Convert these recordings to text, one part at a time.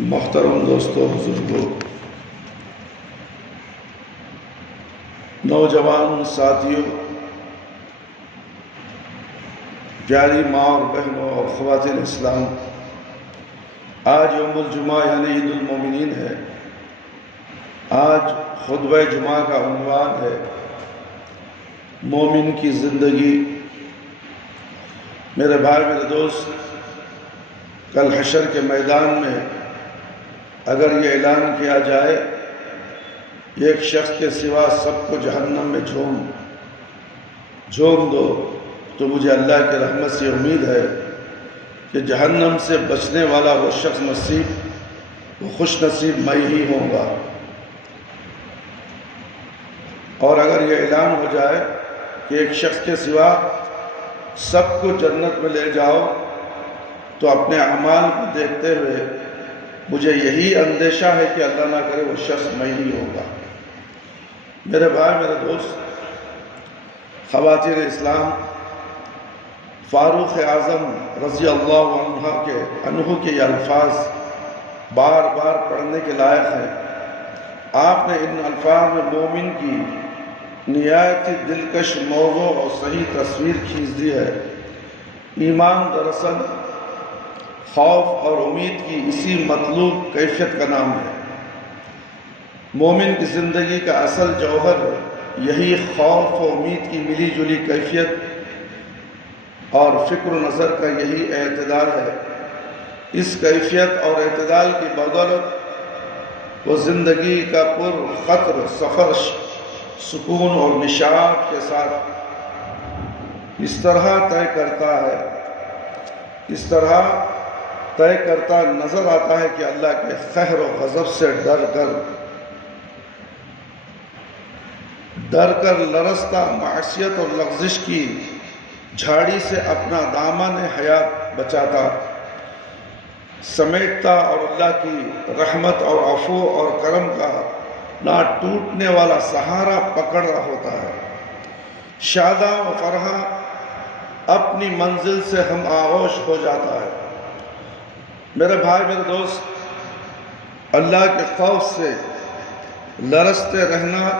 محترم دوستوں، بزرگوں، نوجوان ساتھیوں، پیاری ماں اور بہنوں اور خواتین اسلام، آج یوم الجمعہ یعنی عید المومنین ہے۔ آج خطبہ جمعہ کا عنوان ہے مومن کی زندگی۔ میرے بھائی، میرے دوست، کل حشر کے میدان میں اگر یہ اعلان کیا جائے ایک شخص کے سوا سب کو جہنم میں جھونک دو، تو مجھے اللہ کی رحمت سے امید ہے کہ جہنم سے بچنے والا وہ شخص وہ خوش نصیب میں ہی ہوں گا۔ اور اگر یہ اعلان ہو جائے کہ ایک شخص کے سوا سب کو جنت میں لے جاؤ، تو اپنے اعمال کو دیکھتے ہوئے مجھے یہی اندیشہ ہے کہ اللہ نہ کرے وہ شخص میں ہی ہوگا۔ میرے بھائی، میرے دوست، خواتین اسلام، فاروق اعظم رضی اللہ عنہ کے یہ الفاظ بار بار پڑھنے کے لائق ہیں۔ آپ نے ان الفاظ میں مومن کی نہایت ہی دلکش موضوع اور صحیح تصویر کھینچ دی ہے۔ ایمان دراصل خوف اور امید کی اسی مطلوب کیفیت کا نام ہے۔ مومن کی زندگی کا اصل جوہر یہی خوف و امید کی ملی جلی کیفیت اور فکر و نظر کا یہی اعتدال ہے۔ اس کیفیت اور اعتدال کی بدولت وہ زندگی کا پر خطر سفر سکون اور نشاط کے ساتھ اس طرح طے کرتا نظر آتا ہے کہ اللہ کے قہر و غضب سے ڈر کر لرزتا معصیت اور لغزش کی جھاڑی سے اپنا دامن حیات بچاتا، سمیٹتا اور اللہ کی رحمت اور عفو اور کرم کا نہ ٹوٹنے والا سہارا پکڑ رہا ہوتا ہے۔ شاداں و فرحاں اپنی منزل سے ہم آغوش ہو جاتا ہے۔ میرے بھائی، میرے دوست، اللہ کے خوف سے لرزتے رہنا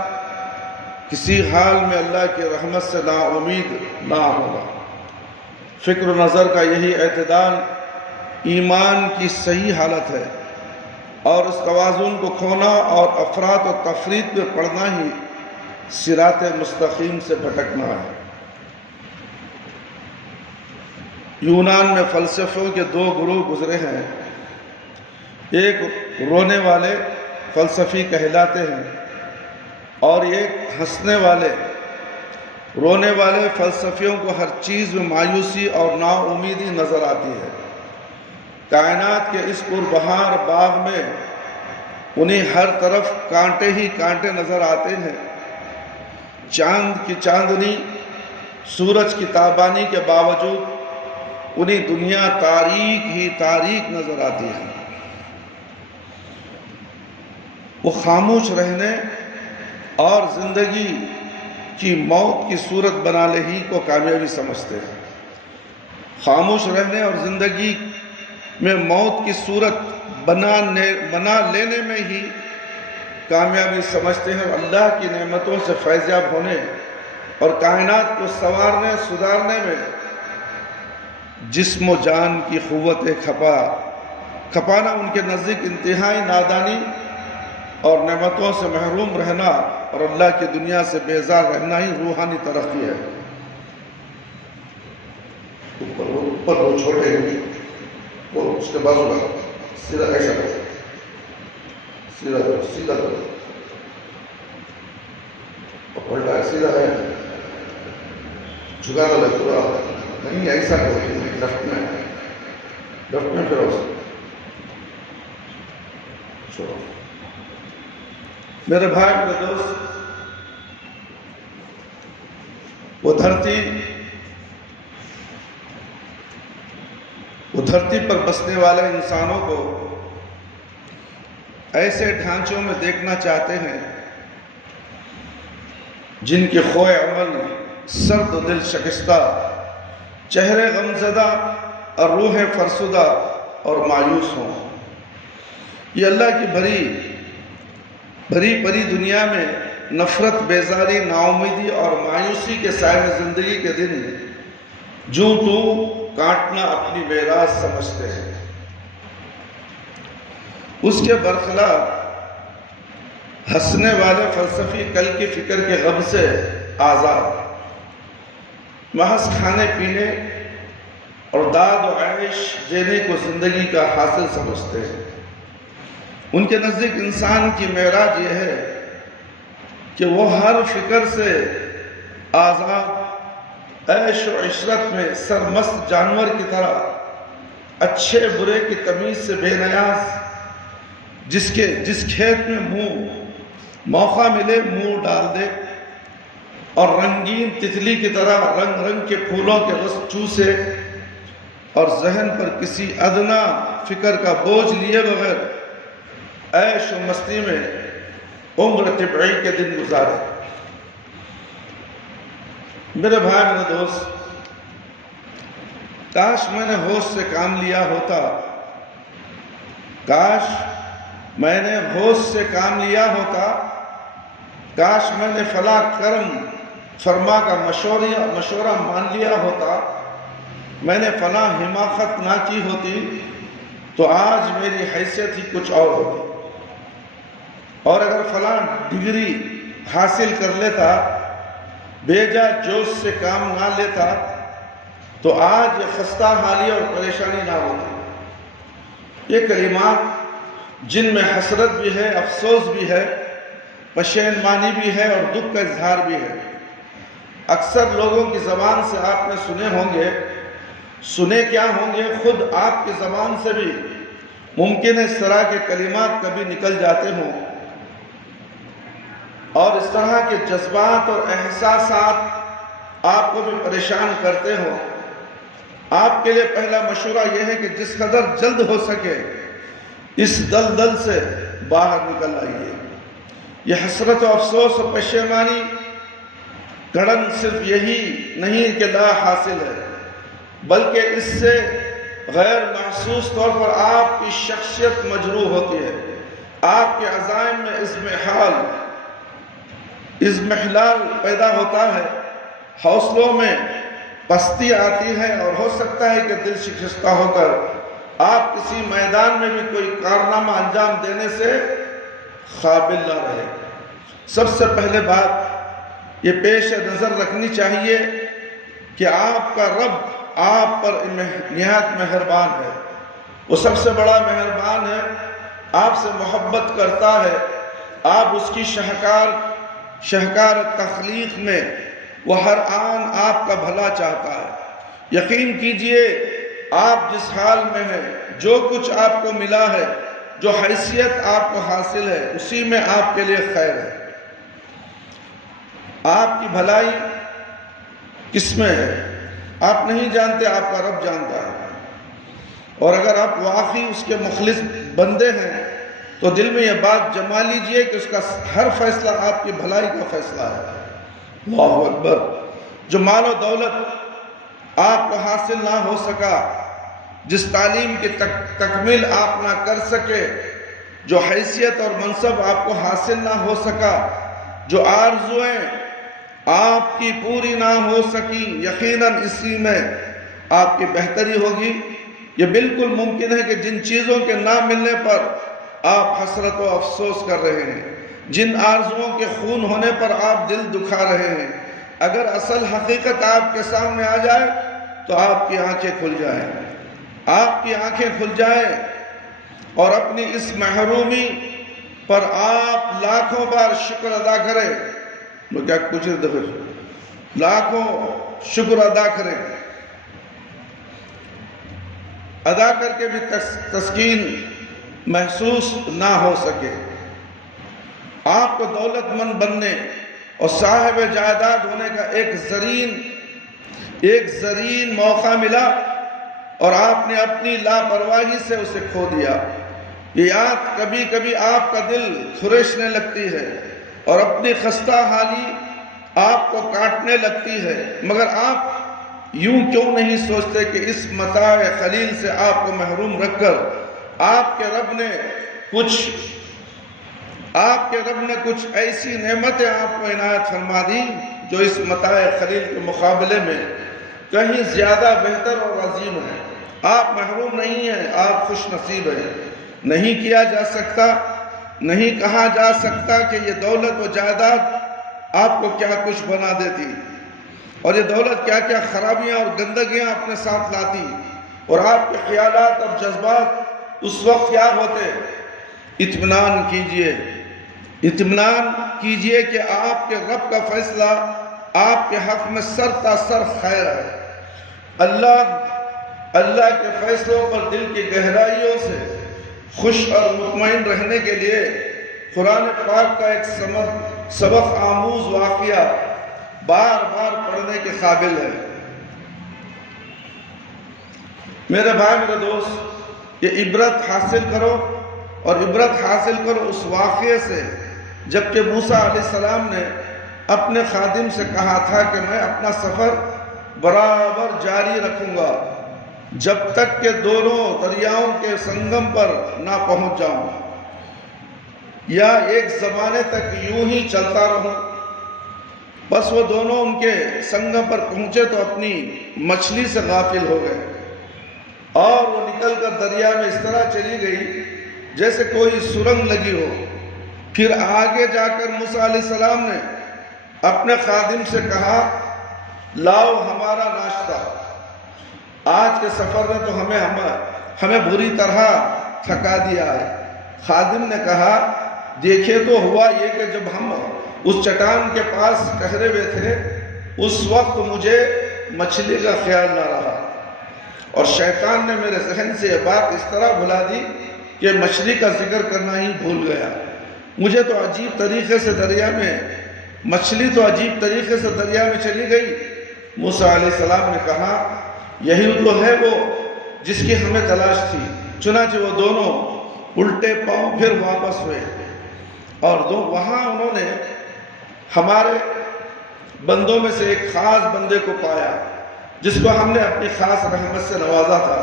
کسی حال میں اللہ کی رحمت سے نا امید نہ ہوگا۔ فکر و نظر کا یہی اعتدال ایمان کی صحیح حالت ہے، اور اس توازن کو کھونا اور افراط و تفریط میں پڑنا ہی صراط مستقیم سے بھٹکنا ہے۔ یونان میں فلسفوں کے دو گروہ گزرے ہیں۔ ایک رونے والے فلسفی کہلاتے ہیں اور ایک ہنسنے والے۔ رونے والے فلسفیوں کو ہر چیز میں مایوسی اور نا امیدی نظر آتی ہے۔ کائنات کے اس پربہار باغ میں انہیں ہر طرف کانٹے ہی کانٹے نظر آتے ہیں۔ چاند کی چاندنی، سورج کی تابانی کے باوجود انہیں دنیا تاریک ہی تاریک نظر آتی ہے۔ وہ خاموش رہنے اور زندگی کی موت کی صورت بنانے ہی کو کامیابی سمجھتے ہیں۔ خاموش رہنے اور زندگی میں موت کی صورت بنا لینے میں ہی کامیابی سمجھتے ہیں، اور اللہ کی نعمتوں سے فیضیاب ہونے اور کائنات کو سنوارنے سدھارنے میں جسم و جان کی قوت کھپانا ان کے نزدیک انتہائی نادانی اور نعمتوں سے محروم رہنا اور اللہ کی دنیا سے بیزار رہنا ہی روحانی ترقی ہے۔ اوپر وہ چھوٹے ہیں، وہ اس کے بازو کا سیدھا ایسا کرو، سیدھا کرو، پلٹا سیدھا ہے، جھکانا لگ پورا نہیں، ایسا کرو، لیفٹ میں پھر چھوڑو۔ میرے بھائی، میرے دوست، وہ دھرتی پر بسنے والے انسانوں کو ایسے ڈھانچوں میں دیکھنا چاہتے ہیں جن کے خوئے عمل سرد و دل شکستہ، چہرے غمزدہ اور روح فرسودہ اور مایوس ہوں۔ یہ اللہ کی بھری پری دنیا میں نفرت، بیزاری، ناامیدی اور مایوسی کے سائے میں زندگی کے دن جو تو کاٹنا اپنی میراث سمجھتے ہیں۔ اس کے برخلاف ہنسنے والے فلسفی کل کی فکر کے غم سے آزاد، محض کھانے پینے اور داد و عیش دینے کو زندگی کا حاصل سمجھتے ہیں۔ ان کے نزدیک انسان کی معراج یہ ہے کہ وہ ہر فکر سے آزاد، عیش و عشرت میں سرمست جانور کی طرح اچھے برے کی تمیز سے بے نیاز، جس کھیت میں موقع ملے منہ ڈال دے اور رنگین تتلی کی طرح رنگ رنگ کے پھولوں کے رس چوسے اور ذہن پر کسی ادنا فکر کا بوجھ لیے بغیر عیش و مستی میں عمر طبعی کے دن گزارے۔ میرے بھائی، میرے دوست، کاش میں نے ہوش سے کام لیا ہوتا، کاش میں نے ہوش سے کام لیا ہوتا، کاش میں نے فلاں کرم فرما کا مشورہ مان لیا ہوتا، میں نے فلاں حماقت نہ کی ہوتی تو آج میری حیثیت ہی کچھ اور ہوتی، اور اگر فلاں ڈگری حاصل کر لیتا، بیجا جوش سے کام نہ لیتا تو آج یہ خستہ حالی اور پریشانی نہ ہوتی۔ یہ کلمات جن میں حسرت بھی ہے، افسوس بھی ہے، پشیمانی بھی ہے اور دکھ کا اظہار بھی ہے، اکثر لوگوں کی زبان سے آپ نے سنے کیا ہوں گے، خود آپ کی زبان سے بھی ممکن ہے اس طرح کے کلمات کبھی نکل جاتے ہوں اور اس طرح کے جذبات اور احساسات آپ کو بھی پریشان کرتے ہوں۔ آپ کے لیے پہلا مشورہ یہ ہے کہ جس قدر جلد ہو سکے اس دلدل سے باہر نکل آئیے۔ یہ حسرت و افسوس و پشیمانی گڑن صرف یہی نہیں کہ لا حاصل ہے، بلکہ اس سے غیر محسوس طور پر آپ کی شخصیت مجروح ہوتی ہے، آپ کے عزائم میں اضمحلال پیدا ہوتا ہے، حوصلوں میں پستی آتی ہے اور ہو سکتا ہے کہ دل شکستہ ہو کر آپ کسی میدان میں بھی کوئی کارنامہ انجام دینے سے قابل نہ رہے۔ سب سے پہلے بات یہ پیش نظر رکھنی چاہیے کہ آپ کا رب آپ پر نہایت مہربان ہے، وہ سب سے بڑا مہربان ہے، آپ سے محبت کرتا ہے، آپ اس کی شہکار تخلیق میں وہ ہر آن آپ کا بھلا چاہتا ہے۔ یقین کیجئے آپ جس حال میں ہیں، جو کچھ آپ کو ملا ہے، جو حیثیت آپ کو حاصل ہے، اسی میں آپ کے لیے خیر ہے۔ آپ کی بھلائی کس میں ہے آپ نہیں جانتے، آپ کا رب جانتا ہے، اور اگر آپ واقعی اس کے مخلص بندے ہیں تو دل میں یہ بات جما لیجئے کہ اس کا ہر فیصلہ آپ کی بھلائی کا فیصلہ ہے۔ اللہ اکبر۔ جو مال و دولت آپ کو حاصل نہ ہو سکا، جس تعلیم کی تکمیل آپ نہ کر سکے، جو حیثیت اور منصب آپ کو حاصل نہ ہو سکا، جو آرزویں آپ کی پوری نہ ہو سکی، یقیناً اسی میں آپ کی بہتری ہوگی۔ یہ بالکل ممکن ہے کہ جن چیزوں کے نہ ملنے پر آپ حسرت و افسوس کر رہے ہیں، جن آرزوؤں کے خون ہونے پر آپ دل دکھا رہے ہیں، اگر اصل حقیقت آپ کے سامنے آ جائے تو آپ کی آنکھیں کھل جائیں، آپ کی آنکھیں کھل جائیں اور اپنی اس محرومی پر آپ لاکھوں بار شکر ادا کریں۔ کیا کچھ لاکھوں شکر ادا کریں، ادا کر کے بھی تسکین محسوس نہ ہو سکے۔ آپ کو دولت مند بننے اور صاحب جائیداد ہونے کا ایک زرین موقع ملا اور آپ نے اپنی لاپرواہی سے اسے کھو دیا۔ یہ یاد کبھی کبھی آپ کا دل کھریشنے لگتی ہے اور اپنی خستہ حالی آپ کو کاٹنے لگتی ہے، مگر آپ یوں کیوں نہیں سوچتے کہ اس متاع خلیل سے آپ کو محروم رکھ کر آپ کے رب نے کچھ آپ کے رب نے کچھ ایسی نعمتیں آپ کو عنایت فرما دی جو اس متاع خلیل کے مقابلے میں کہیں زیادہ بہتر اور عظیم ہے۔ آپ محروم نہیں ہیں، آپ خوش نصیب ہیں۔ نہیں کیا جا سکتا، نہیں کہا جا سکتا کہ یہ دولت و جائیداد آپ کو کیا کچھ بنا دیتی، اور یہ دولت کیا کیا خرابیاں اور گندگیاں اپنے ساتھ لاتی، اور آپ کے خیالات اور جذبات اس وقت کیا ہوتے۔ اطمینان کیجئے، اطمینان کیجئے کہ آپ کے رب کا فیصلہ آپ کے حق میں سر تا سر خیر ہے۔ اللہ کے فیصلوں پر دل کی گہرائیوں سے خوش اور مطمئن رہنے کے لیے قرآن پاک کا ایک سبق آموز واقعہ بار بار پڑھنے کے قابل ہے۔ میرے بھائی، میرے دوست، یہ عبرت حاصل کرو، اور عبرت حاصل کرو اس واقعے سے جبکہ موسیٰ علیہ السلام نے اپنے خادم سے کہا تھا کہ میں اپنا سفر برابر جاری رکھوں گا جب تک کہ دونوں دریاؤں کے سنگم پر نہ پہنچ جاؤں، یا ایک زمانے تک یوں ہی چلتا رہوں۔ بس وہ دونوں ان کے سنگم پر پہنچے تو اپنی مچھلی سے غافل ہو گئے، اور وہ نکل کر دریا میں اس طرح چلی گئی جیسے کوئی سرنگ لگی ہو۔ پھر آگے جا کر موسیٰ علیہ السلام نے اپنے خادم سے کہا، لاؤ ہمارا ناشتہ، آج کے سفر نے تو ہمیں بری طرح تھکا دیا ہے۔ خادم نے کہا، دیکھے تو ہوا یہ کہ جب ہم اس چٹان کے پاس ٹھہرے ہوئے تھے اس وقت مجھے مچھلی کا خیال نہ رہا، اور شیطان نے میرے ذہن سے یہ بات اس طرح بھلا دی کہ مچھلی کا ذکر کرنا ہی بھول گیا۔ مجھے تو عجیب طریقے سے مچھلی تو عجیب طریقے سے دریا میں چلی گئی۔ موسیٰ علیہ السلام نے کہا، یہی تو ہے وہ جس کی ہمیں تلاش تھی۔ چنانچہ وہ دونوں الٹے پاؤں پھر واپس ہوئے، اور وہاں انہوں نے ہمارے بندوں میں سے ایک خاص بندے کو پایا جس کو ہم نے اپنی خاص رحمت سے نوازا تھا۔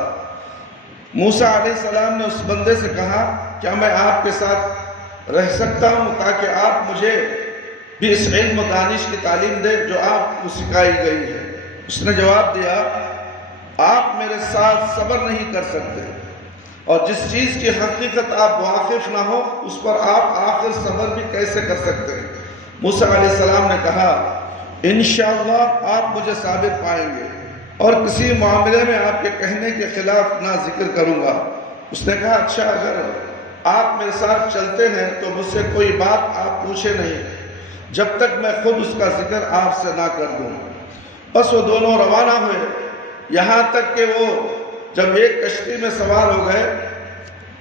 موسیٰ علیہ السلام نے اس بندے سے کہا، کیا میں آپ کے ساتھ رہ سکتا ہوں تاکہ آپ مجھے بھی اس علم و دانش کی تعلیم دیں جو آپ کو سکھائی گئی ہے؟ اس نے جواب دیا، آپ میرے ساتھ صبر نہیں کر سکتے، اور جس چیز کی حقیقت آپ واقف نہ ہو اس پر آپ آخر صبر بھی کیسے کر سکتے ہیں؟ موسیٰ علیہ السلام نے کہا، انشاءاللہ آپ مجھے ثابت پائیں گے، اور کسی معاملے میں آپ کے کہنے کے خلاف نہ ذکر کروں گا۔ اس نے کہا، اچھا، اگر آپ میرے ساتھ چلتے ہیں تو مجھ سے کوئی بات آپ پوچھے نہیں جب تک میں خود اس کا ذکر آپ سے نہ کر دوں۔ بس وہ دونوں روانہ ہوئے، یہاں تک کہ وہ جب ایک کشتی میں سوار ہو گئے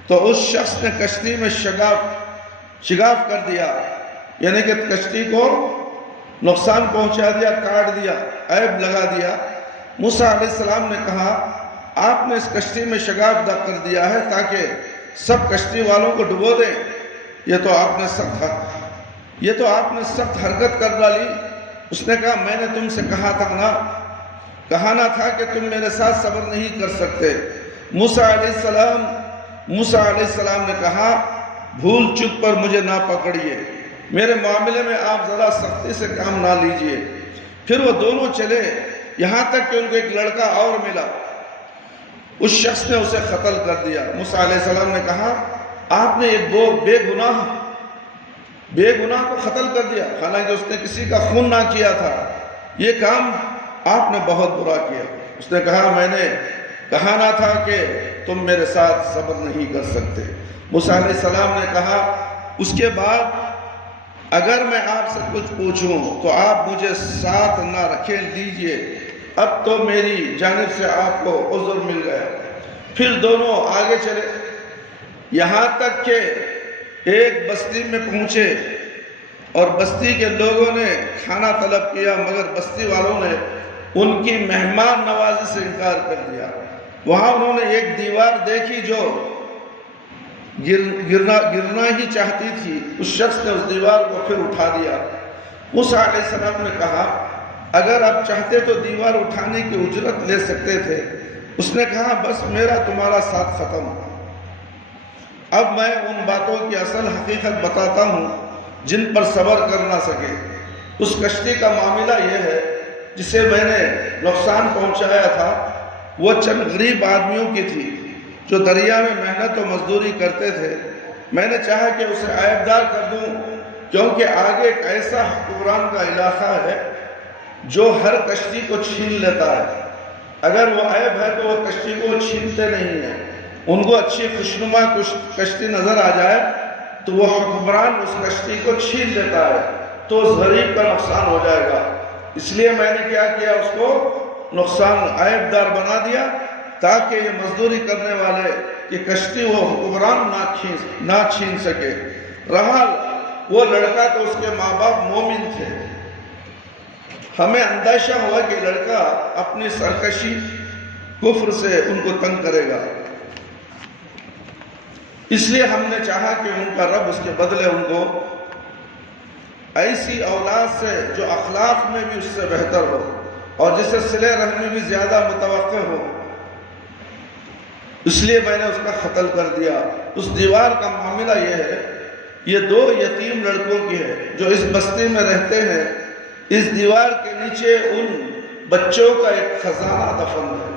تو اس شخص نے کشتی میں شگاف کر دیا، یعنی کہ کشتی کو نقصان پہنچا دیا، کاٹ دیا، عیب لگا دیا۔ موسیٰ علیہ السلام نے کہا، آپ نے اس کشتی میں شگاف کر دیا ہے تاکہ سب کشتی والوں کو ڈبو دیں۔ یہ تو آپ نے سخت حرکت کر ڈالی۔ اس نے کہا، میں نے تم سے کہا نہ تھا کہ تم میرے ساتھ صبر نہیں کر سکتے۔ موسیٰ علیہ السلام نے کہا، بھول چک پر مجھے نہ پکڑیے، میرے معاملے میں آپ ذرا سختی سے کام نہ لیجئے۔ پھر وہ دونوں چلے، یہاں تک کہ ان کو ایک لڑکا اور ملا، اس شخص نے اسے قتل کر دیا۔ موسیٰ علیہ السلام نے کہا، آپ نے ایک بے گناہ کو قتل کر دیا، حالانکہ اس نے کسی کا خون نہ کیا تھا، یہ کام آپ نے بہت برا کیا۔ اس نے کہا، میں نے کہا نہ تھا کہ تم میرے ساتھ صبر نہیں کر سکتے۔ موسیٰ علیہ السلام نے کہا، اس کے بعد اگر میں آپ سے کچھ پوچھوں تو آپ مجھے ساتھ نہ رکھیں لیجئے، اب تو میری جانب سے آپ کو عذر مل گیا۔ پھر دونوں آگے چلے، یہاں تک کہ ایک بستی میں پہنچے، اور بستی کے لوگوں نے کھانا طلب کیا، مگر بستی والوں نے ان کی مہمان نوازی سے انکار کر دیا۔ وہاں انہوں نے ایک دیوار دیکھی جو گرنا ہی چاہتی تھی، اس شخص نے اس دیوار کو پھر اٹھا دیا۔ موسیٰ علیہ السلام نے کہا، اگر آپ چاہتے تو دیوار اٹھانے کی اجرت لے سکتے تھے۔ اس نے کہا، بس میرا تمہارا ساتھ ختم۔ اب میں ان باتوں کی اصل حقیقت بتاتا ہوں جن پر صبر کر نہ سکے۔ اس کشتی کا معاملہ یہ ہے جسے میں نے نقصان پہنچایا تھا، وہ چند غریب آدمیوں کی تھی جو دریا میں محنت و مزدوری کرتے تھے۔ میں نے چاہا کہ اسے عیبدار کر دوں، کیونکہ آگے ایک ایسا حکمران کا علاقہ ہے جو ہر کشتی کو چھین لیتا ہے۔ اگر وہ عیب ہے تو وہ کشتی کو چھینتے نہیں ہیں۔ ان کو اچھی خوشنما کشتی نظر آ جائے تو وہ حکمران اس کشتی کو چھین لیتا ہے، تو اس غریب کا نقصان ہو جائے گا۔ اس لیے میں نے کیا کیا، اس کو نقصان عیبدار بنا دیا تاکہ یہ مزدوری کرنے والے کہ کشتی وہ حکمران نہ چھین سکے۔ رہا وہ لڑکا تو اس کے ماں باپ مومن تھے۔ ہمیں اندیشہ ہوا کہ لڑکا اپنی سرکشی کفر سے ان کو تنگ کرے گا، اس لیے ہم نے چاہا کہ ان کا رب اس کے بدلے ان کو ایسی اولاد سے جو اخلاق میں بھی اس سے بہتر ہو اور جسے صلہ رحمی بھی زیادہ متوقع ہو۔ اس لیے میں نے اس کا قتل کر دیا۔ اس دیوار کا معاملہ یہ ہے، یہ 2 یتیم لڑکوں کی ہے جو اس بستی میں رہتے ہیں۔ اس دیوار کے نیچے ان بچوں کا ایک خزانہ دفن ہے،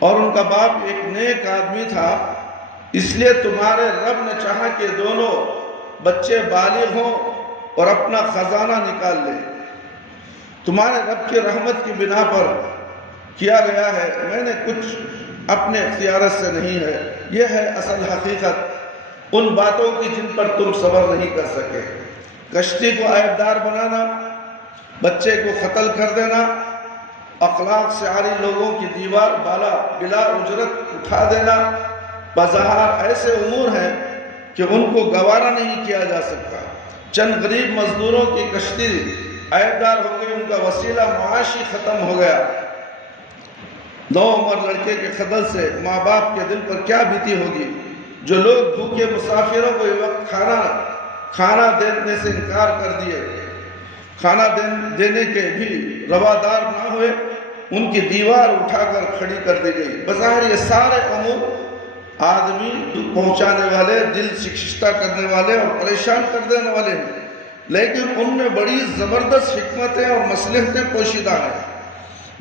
اور ان کا باپ ایک نیک آدمی تھا۔ اس لیے تمہارے رب نے چاہا کہ دونوں بچے بالغ ہوں اور اپنا خزانہ نکال لیں۔ تمہارے رب کی رحمت کی بنا پر کیا گیا ہے، میں نے کچھ اپنے اختیارات سے نہیں ہے۔ یہ ہے اصل حقیقت ان باتوں کی جن پر تم صبر نہیں کر سکے۔ کشتی کو عیبدار بنانا، بچے کو قتل کر دینا، اخلاق سے عاری لوگوں کی دیوار بلا اجرت اٹھا دینا، بظاہر ایسے امور ہیں کہ ان کو گوارا نہیں کیا جا سکتا۔ چند غریب مزدوروں کی کشتی عیبدار ہو گئی، ان کا وسیلہ معاشی ختم ہو گیا۔ نوعمر لڑکے کے قتل سے ماں باپ کے دل پر کیا بیتی ہوگی، جو لوگ بھوکے مسافروں کو یہ وقت کھانا دینے سے انکار کر دیے، کھانا دینے کے بھی روادار نہ ہوئے، ان کی دیوار اٹھا کر کھڑی کر دی گئی۔ بظاہر یہ سارے امور آدمی پہنچانے والے، دل شکستہ کرنے والے اور پریشان کر دینے والے ہیں، لیکن ان میں بڑی زبردست حکمتیں اور مصلحتیں پوشیدہ ہیں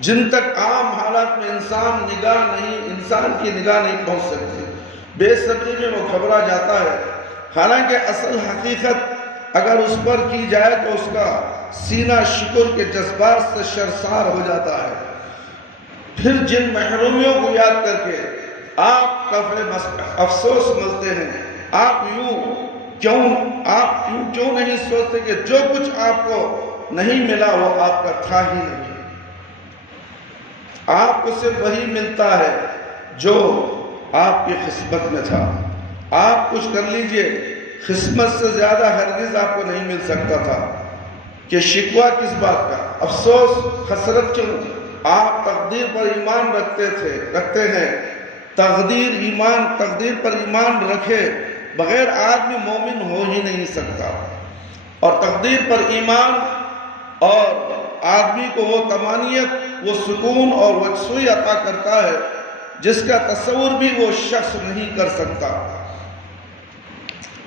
جن تک عام حالات میں انسان کی نگاہ نہیں پہنچ سکتی۔ بے صبری میں وہ گھبرا جاتا ہے، حالانکہ اصل حقیقت اگر اس پر کی جائے تو اس کا سینہ شکر کے جذبات سے شرسار ہو جاتا ہے۔ پھر جن محرومیوں کو یاد کر کے آپ کفر افسوس ملتے ہیں، آپ یوں کیوں نہیں سوچتے کہ جو کچھ آپ کو نہیں ملا وہ آپ کا تھا ہی نہیں، آپ کو صرف وہی ملتا ہے جو آپ کی قسمت میں تھا۔ آپ کچھ کر لیجئے، قسمت سے زیادہ ہرگز آپ کو نہیں مل سکتا تھا۔ کہ شکوہ کس بات کا، افسوس، حسرت کیوں؟ آپ تقدیر پر ایمان رکھتے ہیں۔ تقدیر پر ایمان رکھے بغیر آدمی مومن ہو ہی نہیں سکتا، اور تقدیر پر ایمان اور آدمی کو وہ طمانینت، وہ سکون اور وہ یکسوئی عطا کرتا ہے جس کا تصور بھی وہ شخص نہیں کر سکتا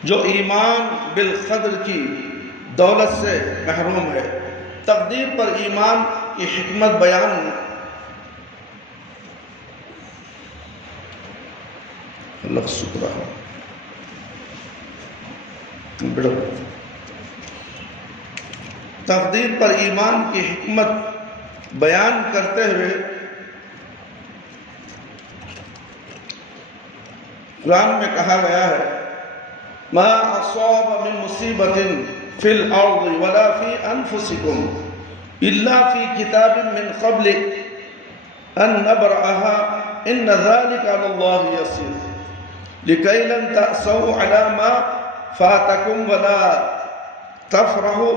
جو ایمان بالقدر کی دولت سے محروم ہے۔ تقدیر پر ایمان کی حکمت بیان اللہ شکر ہے۔ تقدیر پر ایمان کی حکمت بیان کرتے ہوئے قرآن میں کہا گیا ہے، ما اصاب من مصیبت فی الارض ولا فی انفسکم الا فی کتاب من قبل ان نبرأها ان ذلك علی اللہ یسیر لکی لن تأسوا علی ما فاتکم ولا تفرحوا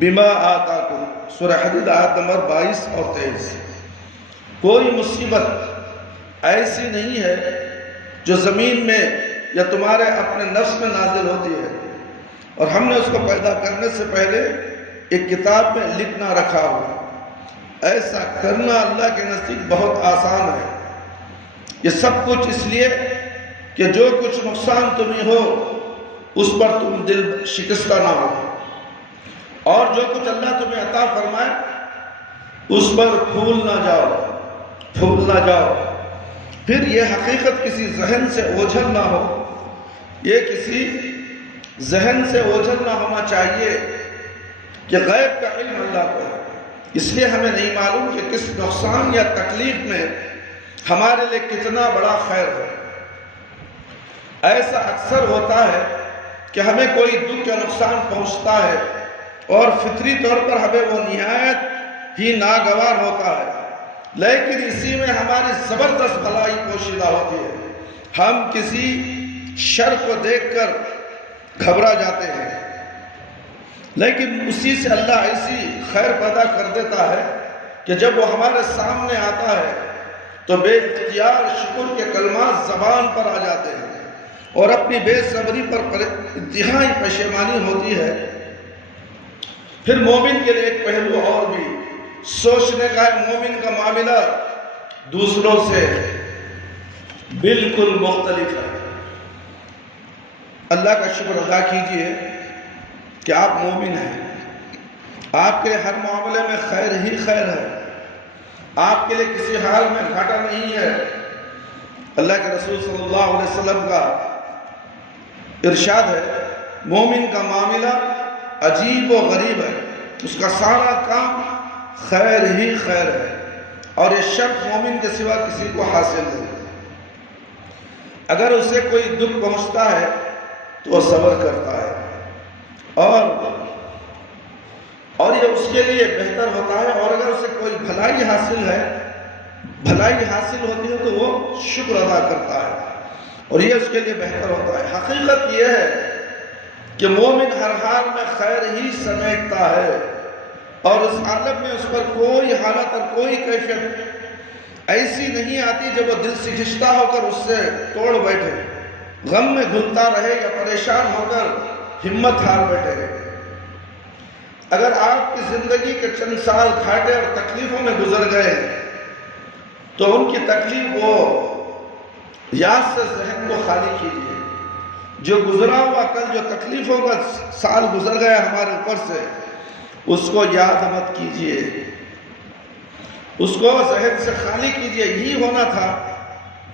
بما آتاکم۔ سورہ حدید آیت نمبر 22 اور 23۔ کوئی مصیبت ایسی نہیں ہے جو زمین میں یا تمہارے اپنے نفس میں نازل ہوتی ہے، اور ہم نے اس کو پیدا کرنے سے پہلے ایک کتاب میں لکھنا رکھا ہو۔ ایسا کرنا اللہ کے نزدیک بہت آسان ہے۔ یہ سب کچھ اس لیے کہ جو کچھ نقصان تمہیں ہو اس پر تم دل شکستہ نہ ہو، اور جو کچھ اللہ تمہیں عطا فرمائے اس پر پھول نہ جاؤ۔ پھر یہ حقیقت کسی ذہن سے اوجھل نہ ہو، یہ کسی ذہن سے اوجھل نہ ہونا چاہیے کہ غیب کا علم اللہ کو ہے، اس لیے ہمیں نہیں معلوم کہ کس نقصان یا تکلیف میں ہمارے لیے کتنا بڑا خیر ہے۔ ایسا اکثر ہوتا ہے کہ ہمیں کوئی دکھ یا نقصان پہنچتا ہے اور فطری طور پر ہمیں وہ نہایت ہی ناگوار ہوتا ہے، لیکن اسی میں ہماری زبردست بھلائی پوشیدہ ہوتی ہے۔ ہم کسی شر کو دیکھ کر گھبرا جاتے ہیں، لیکن اسی سے اللہ ایسی خیر پیدا کر دیتا ہے کہ جب وہ ہمارے سامنے آتا ہے تو بے اختیار شکر کے کلمات زبان پر آ جاتے ہیں، اور اپنی بے صبری پر انتہائی پشیمانی ہوتی ہے۔ پھر مومن کے لیے ایک پہلو اور بھی سوچنے کا ہے، مومن کا معاملہ دوسروں سے بالکل مختلف ہے۔ اللہ کا شکر ادا کیجئے کہ آپ مومن ہیں، آپ کے ہر معاملے میں خیر ہی خیر ہے، آپ کے لیے کسی حال میں گھاٹا نہیں ہے۔ اللہ کے رسول صلی اللہ علیہ وسلم کا ارشاد ہے، مومن کا معاملہ عجیب و غریب ہے، اس کا سارا کام خیر ہی خیر ہے، اور یہ شرف مومن کے سوا کسی کو حاصل نہیں۔ اگر اسے کوئی دکھ پہنچتا ہے تو وہ صبر کرتا ہے، اور یہ اس کے لیے بہتر ہوتا ہے، اور اگر اسے کوئی بھلائی حاصل ہوتی ہے تو وہ شکر ادا کرتا ہے، اور یہ اس کے لیے بہتر ہوتا ہے۔ حقیقت یہ ہے کہ مومن ہر حال میں خیر ہی سمیٹتا ہے، اور اس عالم میں اس پر کوئی حالت اور کوئی کیفیت ایسی نہیں آتی جب وہ دل سے گھشتہ ہو کر اس سے توڑ بیٹھے، غم میں گھلتا رہے یا پریشان ہو کر ہمت ہار بیٹھے۔ اگر آپ کی زندگی کے چند سال گھاٹے اور تکلیفوں میں گزر گئے تو ان کی تکلیف وہ یاد سے ذہن کو خالی کیجیے۔ جو گزرا ہوا کل جو تکلیفوں کا سال گزر گیا ہمارے اوپر سے، اس کو یاد مت کیجیے، اس کو ذہن سے خالی کیجیے۔ یہی ہونا تھا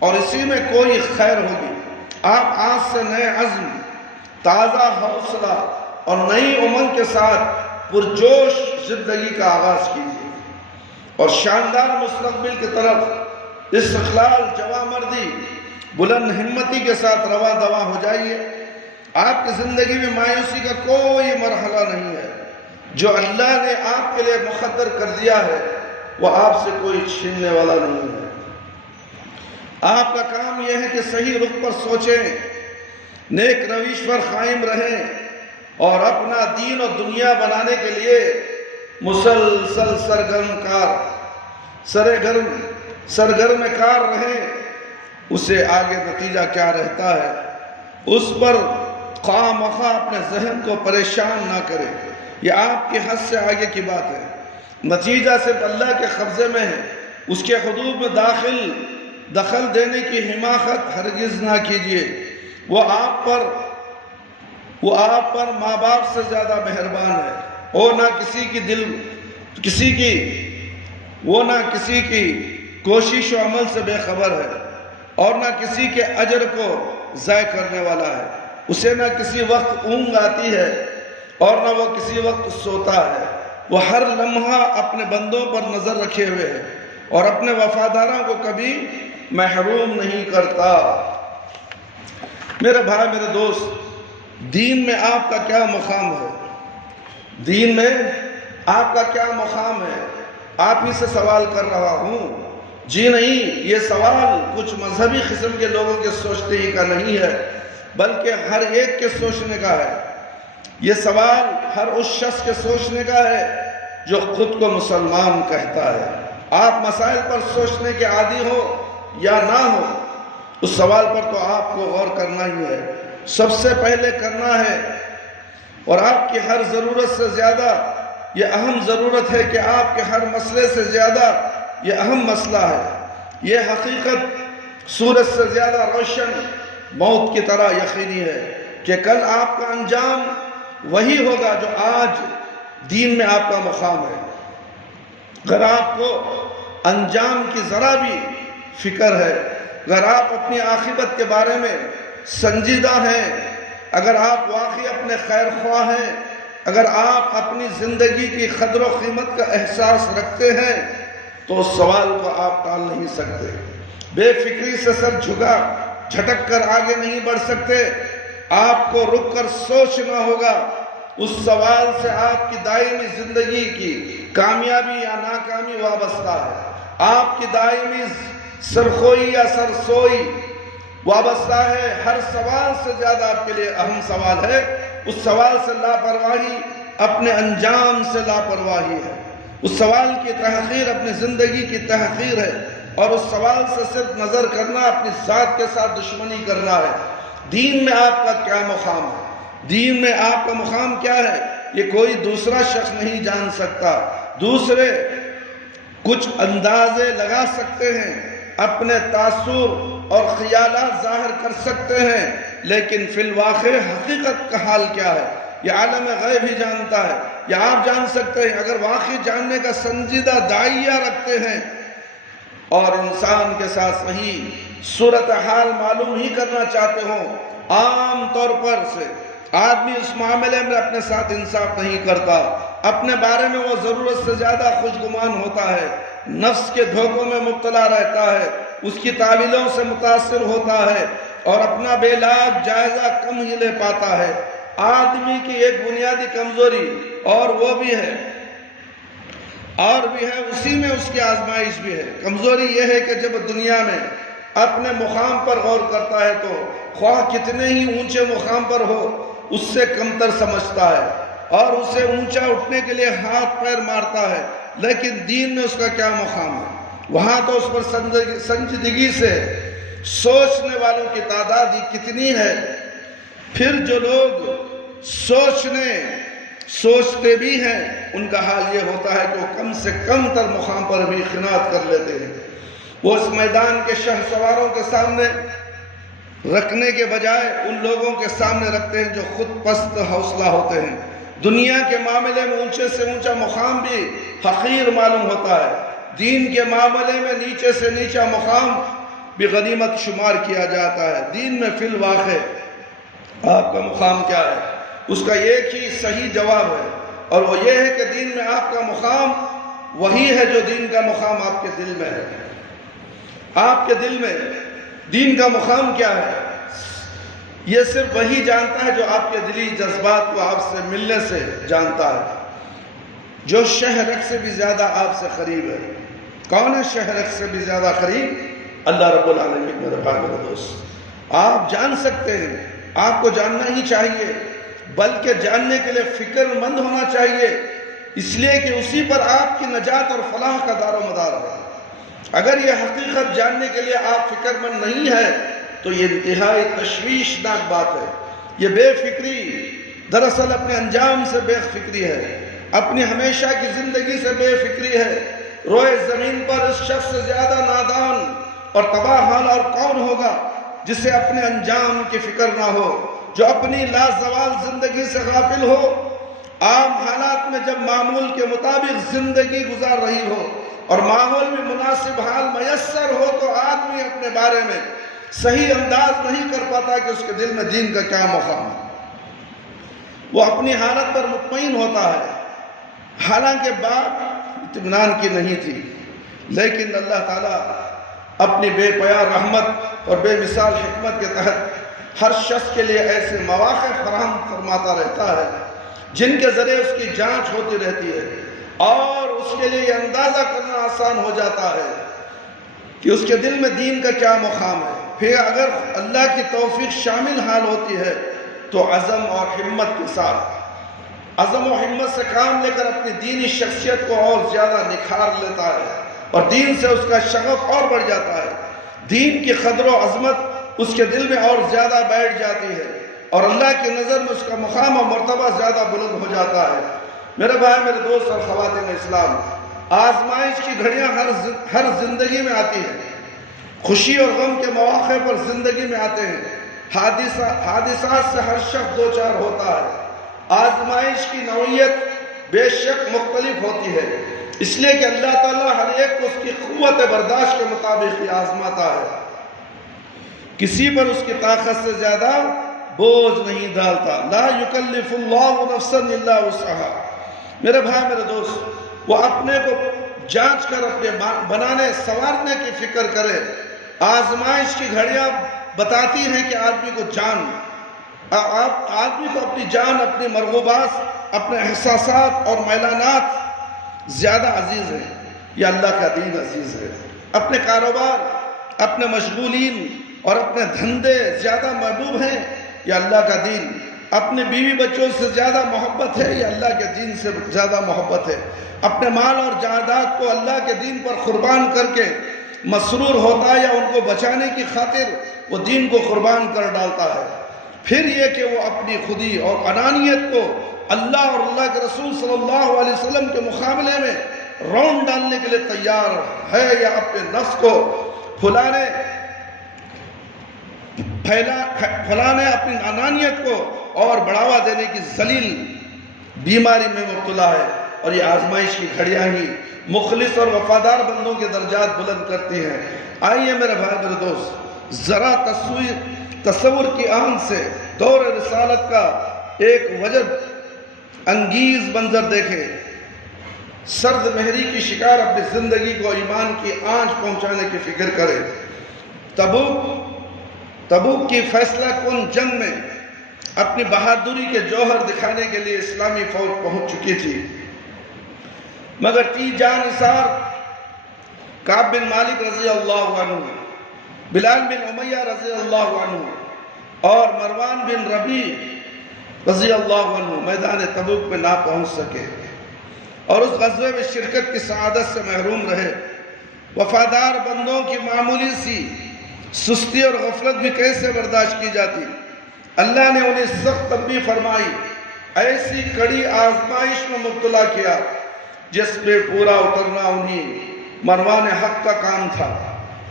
اور اسی میں کوئی خیر ہوگی۔ آپ آج سے نئے عزم، تازہ حوصلہ اور نئی امنگ کے ساتھ پرجوش زندگی کا آغاز کیجیے، اور شاندار مستقبل کی طرف استقلال، جوانمردی، بلند ہمتی کے ساتھ رواں دواں ہو جائیے۔ آپ کی زندگی میں مایوسی کا کوئی مرحلہ نہیں ہے، جو اللہ نے آپ کے لیے مقدر کر دیا ہے وہ آپ سے کوئی چھیننے والا نہیں ہے۔ آپ کا کام یہ ہے کہ صحیح رخ پر سوچیں، نیک رویش پر قائم رہیں، اور اپنا دین و دنیا بنانے کے لیے مسلسل سرگرم کار رہیں۔ اسے آگے نتیجہ کیا رہتا ہے اس پر خواہ مخواہ اپنے ذہن کو پریشان نہ کریں، یہ آپ کے حد سے آگے کی بات ہے۔ نتیجہ صرف اللہ کے قبضے میں ہے، اس کے حدود میں دخل دینے کی حماقت ہرگز نہ کیجیے۔ وہ آپ پر ماں باپ سے زیادہ مہربان ہے، اور نہ کسی کی کوشش و عمل سے بے خبر ہے، اور نہ کسی کے اجر کو ضائع کرنے والا ہے۔ اسے نہ کسی وقت اونگ آتی ہے اور نہ وہ کسی وقت سوتا ہے۔ وہ ہر لمحہ اپنے بندوں پر نظر رکھے ہوئے ہے، اور اپنے وفاداروں کو کبھی محروم نہیں کرتا۔ میرے بھائی، میرے دوست، دین میں آپ کا کیا مقام ہے؟ دین میں آپ کا کیا مقام ہے؟ آپ ہی سے سوال کر رہا ہوں۔ جی نہیں، یہ سوال کچھ مذہبی قسم کے لوگوں کے سوچنے ہی کا نہیں ہے، بلکہ ہر ایک کے سوچنے کا ہے۔ یہ سوال ہر اس شخص کے سوچنے کا ہے جو خود کو مسلمان کہتا ہے۔ آپ مسائل پر سوچنے کے عادی ہو یا نہ ہو، اس سوال پر تو آپ کو غور کرنا ہی ہے، سب سے پہلے کرنا ہے۔ اور آپ کی ہر ضرورت سے زیادہ یہ اہم ضرورت ہے کہ آپ کے ہر مسئلے سے زیادہ یہ اہم مسئلہ ہے۔ یہ حقیقت سورج سے زیادہ روشن موت کی طرح یقینی ہے کہ کل آپ کا انجام وہی ہوگا جو آج دین میں آپ کا مقام ہے۔ اگر آپ کو انجام کی ذرا بھی فکر ہے، اگر آپ اپنی عاقبت کے بارے میں سنجیدہ ہیں، اگر آپ واقعی اپنے خیر خواہ ہیں، اگر آپ اپنی زندگی کی قدر و قیمت کا احساس رکھتے ہیں تو اس سوال کو آپ ٹال نہیں سکتے۔ بے فکری سے سر جھٹک کر آگے نہیں بڑھ سکتے۔ آپ کو رک کر سوچنا ہوگا۔ اس سوال سے آپ کی دائمی زندگی کی کامیابی یا ناکامی وابستہ ہے۔ آپ کی دائمی سرخوئی یا سرسوئی وابستہ ہے۔ ہر سوال سے زیادہ آپ کے لیے اہم سوال ہے، اس سوال سے لاپرواہی اپنے انجام سے لاپرواہی ہے۔ اس سوال کی تحقیر اپنی زندگی کی تحقیر ہے، اور اس سوال سے صرف نظر کرنا اپنی ذات کے ساتھ دشمنی کرنا ہے۔ دین میں آپ کا کیا مقام ہے؟ دین میں آپ کا مقام کیا ہے؟ یہ کوئی دوسرا شخص نہیں جان سکتا۔ دوسرے کچھ اندازے لگا سکتے ہیں، اپنے تاثر اور خیالات ظاہر کر سکتے ہیں، لیکن فی الواقع حقیقت کا حال کیا ہے یہ عالم غیب ہی جانتا ہے۔ یا آپ جان سکتے ہیں اگر واقعی جاننے کا سنجیدہ داعیہ رکھتے ہیں اور انسان کے ساتھ صحیح صورتحال معلوم ہی کرنا چاہتے ہوں۔ عام طور پر سے آدمی اس معاملے میں اپنے ساتھ انصاف نہیں کرتا، اپنے بارے میں وہ ضرورت سے زیادہ خوشگمان ہوتا ہے، نفس کے دھوکوں میں مبتلا رہتا ہے، اس کی تعویلوں سے متاثر ہوتا ہے اور اپنا بے لاگ جائزہ کم ہی لے پاتا ہے۔ آدمی کی ایک بنیادی کمزوری اور وہ بھی ہے اسی میں اس کی آزمائش بھی ہے۔ کمزوری یہ ہے کہ جب دنیا میں اپنے مقام پر غور کرتا ہے تو خواہ کتنے ہی اونچے مقام پر ہو اس سے کمتر سمجھتا ہے اور اسے اونچا اٹھنے کے لیے ہاتھ پیر مارتا ہے، لیکن دین میں اس کا کیا مقام ہے؟ وہاں تو اس پر سنجیدگی سے سوچنے والوں کی تعداد ہی کتنی ہے۔ پھر جو لوگ سوچتے بھی ہیں ان کا حال یہ ہوتا ہے کہ وہ کم سے کم تر مقام پر بھی خناعت کر لیتے ہیں۔ وہ اس میدان کے شہ سواروں کے سامنے رکھنے کے بجائے ان لوگوں کے سامنے رکھتے ہیں جو خود پست حوصلہ ہوتے ہیں۔ دنیا کے معاملے میں اونچے سے اونچا مقام بھی حقیر معلوم ہوتا ہے، دین کے معاملے میں نیچے سے نیچا مقام بھی غنیمت شمار کیا جاتا ہے۔ دین میں فی الواقع آپ کا مقام کیا ہے؟ اس کا ایک ہی صحیح جواب ہے، اور وہ یہ ہے کہ دین میں آپ کا مقام وہی ہے جو دین کا مقام آپ کے دل میں ہے۔ آپ کے دل میں دین کا مقام کیا ہے یہ صرف وہی جانتا ہے جو آپ کے دلی جذبات کو آپ سے ملنے سے جانتا ہے، جو شہرک سے بھی زیادہ آپ سے قریب ہے۔ کون ہے شہرک سے بھی زیادہ قریب؟ اللہ رب العالمین میرے بھائی میرے دوست۔ آپ جان سکتے ہیں، آپ کو جاننا ہی چاہیے، بلکہ جاننے کے لیے فکر مند ہونا چاہیے، اس لیے کہ اسی پر آپ کی نجات اور فلاح کا دار و مدار ہے۔ اگر یہ حقیقت جاننے کے لیے آپ فکر مند نہیں ہے تو یہ انتہائی تشویشناک بات ہے۔ یہ بے فکری دراصل اپنے انجام سے بے فکری ہے، اپنی ہمیشہ کی زندگی سے بے فکری ہے۔ روئے زمین پر اس شخص سے زیادہ نادان اور تباہ حال اور کون ہوگا جسے اپنے انجام کی فکر نہ ہو، جو اپنی لازوال زندگی سے غافل ہو۔ عام حالات میں جب معمول کے مطابق زندگی گزار رہی ہو اور ماحول میں مناسب حال میسر ہو تو آدمی اپنے بارے میں صحیح انداز نہیں کر پاتا کہ اس کے دل میں دین کا کیا مقام ہے۔ وہ اپنی حالت پر مطمئن ہوتا ہے، حالانکہ بات اطمینان کی نہیں تھی، لیکن اللہ تعالیٰ اپنی بے پایہ رحمت اور بے مثال حکمت کے تحت ہر شخص کے لیے ایسے مواقع فراہم فرماتا رہتا ہے جن کے ذریعے اس کی جانچ ہوتی رہتی ہے اور اس کے لیے یہ اندازہ کرنا آسان ہو جاتا ہے کہ اس کے دل میں دین کا کیا مقام ہے۔ پھر اگر اللہ کی توفیق شامل حال ہوتی ہے تو عزم اور ہمت کے ساتھ عزم و ہمت سے کام لے کر اپنی دینی شخصیت کو اور زیادہ نکھار لیتا ہے اور دین سے اس کا شغف اور بڑھ جاتا ہے۔ دین کی قدر و عظمت اس کے دل میں اور زیادہ بیٹھ جاتی ہے اور اللہ کی نظر میں اس کا مقام و مرتبہ زیادہ بلند ہو جاتا ہے۔ میرے بھائی میرے دوست اور خواتین اسلام، آزمائش کی گھڑیاں ہر زندگی میں آتی ہیں، خوشی اور غم کے مواقع پر زندگی میں آتے ہیں، حادثات سے ہر شخص دو چار ہوتا ہے، آزمائش کی نوعیت بے شک مختلف ہوتی ہے، اس لیے کہ اللہ تعالیٰ ہر ایک کو اس کی قوت برداشت کے مطابق ہی آزماتا ہے، کسی پر اس کی طاقت سے زیادہ بوجھ نہیں ڈالتا۔ لا یکلف اللہ نفسا الا وسعها۔ میرے بھائی میرے دوست، وہ اپنے کو جانچ کر اپنے بنانے سنوارنے کی فکر کرے۔ آزمائش کی گھڑیاں بتاتی ہیں کہ آدمی کو اپنی جان، اپنی مرغوبات، اپنے احساسات اور میلانات زیادہ عزیز ہیں یا اللہ کا دین عزیز ہے؟ اپنے کاروبار، اپنے مشغولین اور اپنے دھندے زیادہ محبوب ہیں یا اللہ کا دین؟ اپنے بیوی بچوں سے زیادہ محبت ہے یا اللہ کے دین سے زیادہ محبت ہے؟ اپنے مال اور جائیداد کو اللہ کے دین پر قربان کر کے مسرور ہوتا ہے یا ان کو بچانے کی خاطر وہ دین کو قربان کر ڈالتا ہے؟ پھر یہ کہ وہ اپنی خودی اور انانیت کو اللہ اور اللہ کے رسول صلی اللہ علیہ وسلم کے مقابلے میں رون ڈالنے کے لیے تیار ہے یا اپنے نفس کو پھیلانے اپنی انانیت کو اور بڑھاوا دینے کی ذلیل بیماری میں مبتلا ہے؟ اور یہ آزمائش کی گھڑیاں ہی مخلص اور وفادار بندوں کے درجات بلند کرتی ہیں۔ آئیے میرے بھائی میرے دوست، ذرا تصور کی آنکھ سے دور رسالت کا ایک وجب انگیز منظر دیکھیں۔ سرد مہری کی شکار اپنی زندگی کو ایمان کی آنچ پہنچانے کی فکر کرے۔ تبوک کی فیصلہ کن جنگ میں اپنی بہادری کے جوہر دکھانے کے لیے اسلامی فوج پہنچ چکی تھی، مگر جان نثار کعب بن مالک رضی اللہ عنہ، بلال بن امیہ رضی اللہ عنہ اور مروان بن ربیع رضی اللہ عنہ میدان تبوک میں نہ پہنچ سکے اور اس غزوے میں شرکت کی سعادت سے محروم رہے۔ وفادار بندوں کی معمولی سی سستی اور غفلت بھی کیسے برداشت کی جاتی؟ اللہ نے انہیں سخت تنبیہ فرمائی، ایسی کڑی آزمائش میں مبتلا کیا جس میں پورا اترنا انہیں مروان حق کا کام تھا۔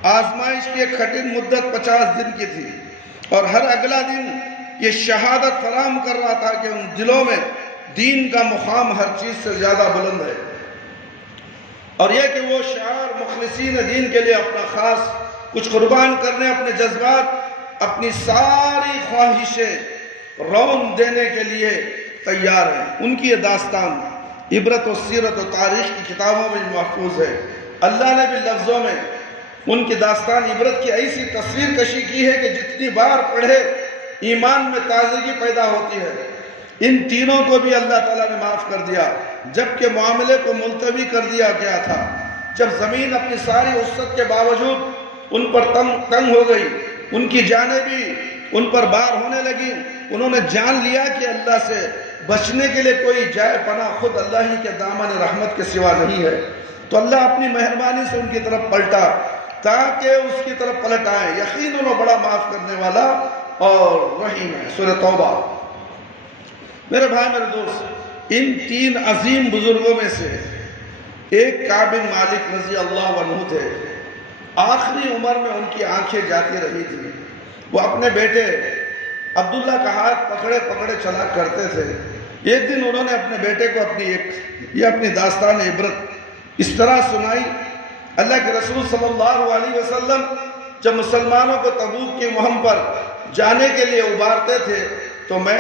آزمائش کی ایک کٹھن مدت 50 دن کی تھی اور ہر اگلا دن یہ شہادت فراہم کر رہا تھا کہ ان دلوں میں دین کا مقام ہر چیز سے زیادہ بلند ہے، اور یہ کہ وہ شعار مخلصین دین کے لیے اپنا خاص کچھ قربان کرنے، اپنے جذبات، اپنی ساری خواہشیں رون دینے کے لیے تیار ہیں۔ ان کی یہ داستان عبرت و سیرت و تاریخ کی کتابوں میں محفوظ ہے۔ اللہ نے بھی لفظوں میں ان کی داستان عبرت کی ایسی تصویر کشی کی ہے کہ جتنی بار پڑھے ایمان میں تازگی پیدا ہوتی ہے۔ ان تینوں کو بھی اللہ تعالیٰ نے معاف کر دیا جبکہ معاملے کو ملتوی کر دیا گیا تھا۔ جب زمین اپنی ساری وسعت کے باوجود ان پر تنگ ہو گئی، ان کی جانیں بھی ان پر بار ہونے لگی، انہوں نے جان لیا کہ اللہ سے بچنے کے لیے کوئی جائے پناہ خود اللہ ہی کے دامن رحمت کے سوا نہیں ہے، تو اللہ اپنی مہربانی سے ان کی طرف پلٹا تاکہ اس کی طرف پلٹ آئے۔ یقیناً وہ بڑا معاف کرنے والا اور رحیم ہے۔ سورہ توبہ۔ میرے بھائی میرے دوست، ان تین عظیم بزرگوں میں سے ایک کعب بن مالک رضی اللہ عنہ تھے۔ آخری عمر میں ان کی آنکھیں جاتی رہی تھی۔ وہ اپنے بیٹے عبداللہ کا ہاتھ پکڑے پکڑے چلا کرتے تھے۔ ایک دن انہوں نے اپنے بیٹے کو اپنی داستان عبرت اس طرح سنائی۔ اللہ کے رسول صلی اللہ علیہ وسلم جب مسلمانوں کو تبوک کی مہم پر جانے کے لیے ابھارتے تھے تو میں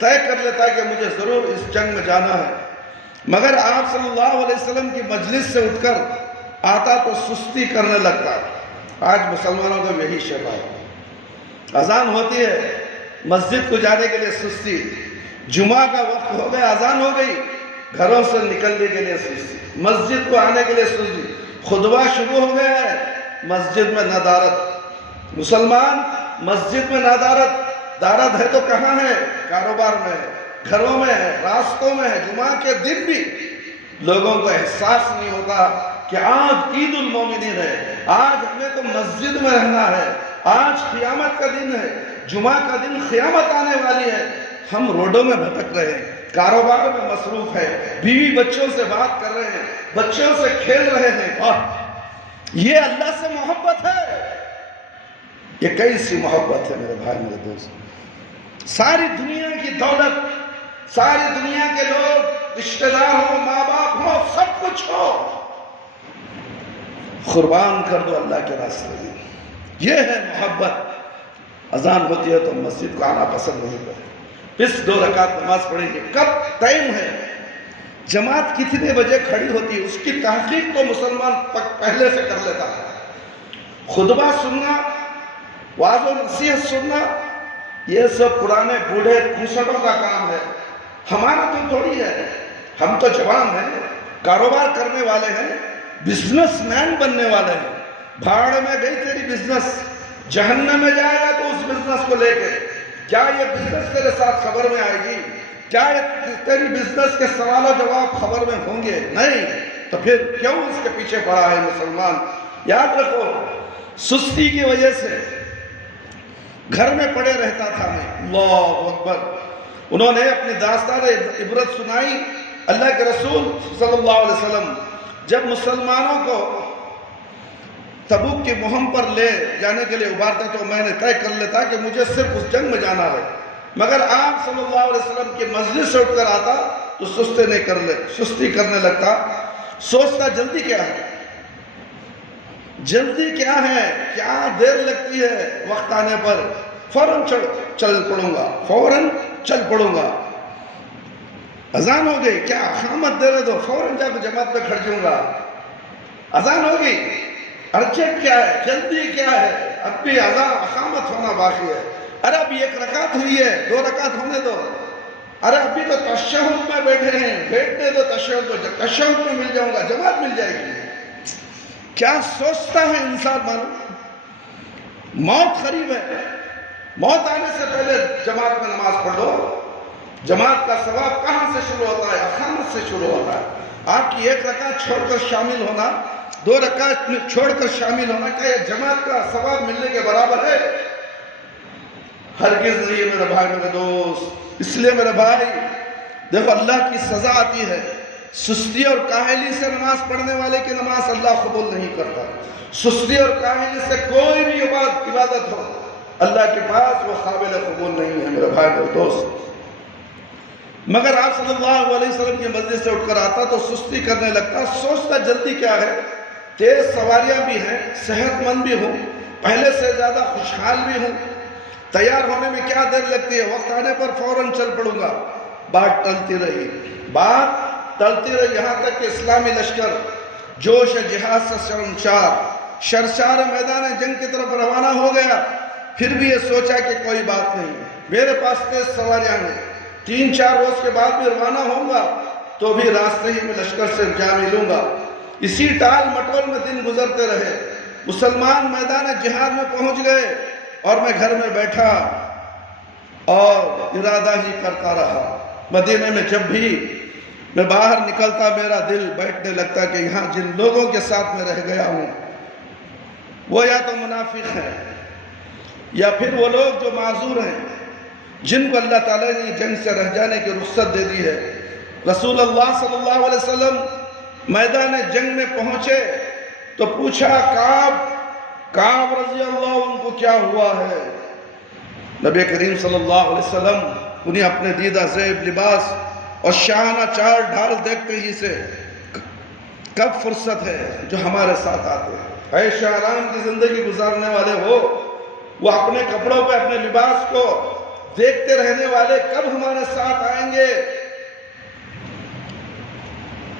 طے کر لیتا کہ مجھے ضرور اس جنگ میں جانا ہے، مگر آپ صلی اللہ علیہ وسلم کی مجلس سے اٹھ کر آتا تو سستی کرنے لگتا۔ آج مسلمانوں کا یہی شبہ ہے، اذان ہوتی ہے مسجد کو جانے کے لیے سستی، جمعہ کا وقت ہو گیا اذان ہو گئی گھروں سے نکلنے کے لیے سستی، مسجد کو آنے کے لیے سستی، خطبہ شروع ہو گیا ہے مسجد میں ندارت۔ مسلمان مسجد میں ندارت ہے تو کہاں ہے؟ کاروبار میں ہے، گھروں میں ہے، راستوں میں ہے۔ جمعہ کے دن بھی لوگوں کو احساس نہیں ہوتا کہ آج عید المومنین ہے، آج ہمیں تو مسجد میں رہنا ہے، آج قیامت کا دن ہے، جمعہ کا دن قیامت آنے والی ہے۔ ہم روڈوں میں بھٹک رہے ہیں، کاروبار میں مصروف ہے، بیوی بچوں سے بات کر رہے ہیں، بچوں سے کھیل رہے ہیں، اور یہ اللہ سے محبت ہے؟ یہ کیسی محبت ہے میرے بھائی میرے دوست. ساری دنیا کی دولت، ساری دنیا کے لوگ، رشتہ دار ہو، ماں باپ ہو، سب کچھ ہو، قربان کر دو اللہ کے راستے میں. یہ ہے محبت. اذان ہوتی ہے تو مسجد کو آنا پسند نہیں کرتے. بس 2 رکعت نماز پڑھیں گے. کب ٹائم ہے؟ جماعت کتنے بجے کھڑی ہوتی ہے اس کی تحقیق تو مسلمان پہلے سے کر لیتا ہے. خطبہ سننا، واعظ و نصیحت سننا، یہ سب پرانے بوڑھے کھوسٹوں کا کام ہے. ہمارا تو تھوڑی ہے. ہم تو جوان ہیں، کاروبار کرنے والے ہیں، بزنس مین بننے والے ہیں. بھاڑ میں گئی تیری بزنس، جہنم میں جائے گا تو اس بزنس کو لے کے. کیا یہ بزنس تیرے ساتھ خبر میں آئے گی؟ کیا تیری بزنس کے سوال و جواب خبر میں ہوں گے؟ نہیں. تو پھر کیوں اس کے پیچھے پڑا ہے مسلمان؟ یاد رکھو، سستی کی وجہ سے گھر میں پڑے رہتا تھا میں. اللہ اکبر. انہوں نے اپنی داستان عبرت سنائی. اللہ کے رسول صلی اللہ علیہ وسلم جب مسلمانوں کو تبوک کی مہم پر لے جانے کے لیے ابھارتا تو میں نے طے کر لیتا کہ مجھے صرف اس جنگ میں جانا ہے. مگر آپ صلی اللہ علیہ وسلم کی مسجد سے اٹھ کر آتا تو سستی کرنے لگتا. سوچتا جلدی کیا ہے، جلدی کیا ہے، کیا دیر لگتی ہے وقت آنے پر. فوراً چل پڑوں گا، فوراً چل پڑوں گا. اذان ہو گئی، کیا اقامت دینے دو، فوراً جا کے جماعت میں کھڑ جاؤں گا. اذان ہو گئی، ارجنٹ کیا ہے، جلدی کیا ہے، اب بھی اذان اقامت ہونا باقی ہے. ارے ابھی 1 رکعت ہوئی ہے، 2 رکعت ہونے دو. ارے ابھی تو تشہد میں بیٹھے ہیں، بیٹھنے دو تشہد میں، جب تشہد میں مل جاؤں گا جماعت مل جائے گی. کیا سوچتا ہے انسان؟ معلوم موت قریب ہے. موت آنے سے پہلے جماعت میں نماز پڑھ لو. جماعت کا ثواب کہاں سے شروع ہوتا ہے؟ اقامت سے شروع ہوتا ہے. آپ کی 1 رکعت چھوڑ کر شامل ہونا، 2 رکعت چھوڑ کر شامل ہونا، کیا یہ جماعت کا ثواب ملنے کے برابر ہے؟ ہرگز نہیں میرے بھائی میرے دوست. اس لیے میرے بھائی دیکھو، اللہ کی سزا آتی ہے. سستی اور کاہلی سے نماز پڑھنے والے کی نماز اللہ قبول نہیں کرتا. سستی اور کاہلی سے کوئی بھی عبادت ہو اللہ کے پاس وہ قابل قبول نہیں ہے میرے بھائی میرے دوست. مگر آپ صلی اللہ علیہ وسلم کی مسجد سے اٹھ کر آتا تو سستی کرنے لگتا. سوچتا جلدی کیا ہے، تیز سواریاں بھی ہیں، صحت مند بھی ہوں، پہلے سے زیادہ خوشحال بھی ہوں، تیار ہونے میں کیا دیر لگتی ہے، وقت آنے پر فوراً چل پڑوں گا. بات ٹلتی رہی، یہاں تک کہ اسلامی لشکر جوش جہاد سے شرشار میدان جنگ کی طرف روانہ ہو گیا. پھر بھی یہ سوچا کہ کوئی بات نہیں، میرے پاس تیز سواریاں ہیں، 3-4 روز کے بعد بھی روانہ ہوں گا تو بھی راستے ہی میں لشکر سے جا ملوں گا. اسی ٹال مٹول میں دن گزرتے رہے. مسلمان میدان جہاد میں پہنچ گئے اور میں گھر میں بیٹھا اور ارادہ ہی کرتا رہا. مدینے میں جب بھی میں باہر نکلتا میرا دل بیٹھنے لگتا کہ یہاں جن لوگوں کے ساتھ میں رہ گیا ہوں وہ یا تو منافق ہیں یا پھر وہ لوگ جو معذور ہیں جن کو اللہ تعالیٰ نے جنگ سے رہ جانے کی رخصت دے دی ہے. رسول اللہ صلی اللہ علیہ وسلم میدان جنگ میں پہنچے تو پوچھا کعب رضی اللہ عنہ کو کیا ہوا ہے. نبی کریم صلی اللہ علیہ وسلم انہیں اپنے دیدہ زیب لباس اور شاہانہ چال ڈھال دیکھتے ہی سے کب فرصت ہے جو ہمارے ساتھ آتے ہیں. عیش آرام کی زندگی گزارنے والے ہو، وہ اپنے کپڑوں پہ اپنے لباس کو دیکھتے رہنے والے کب ہمارے ساتھ آئیں گے.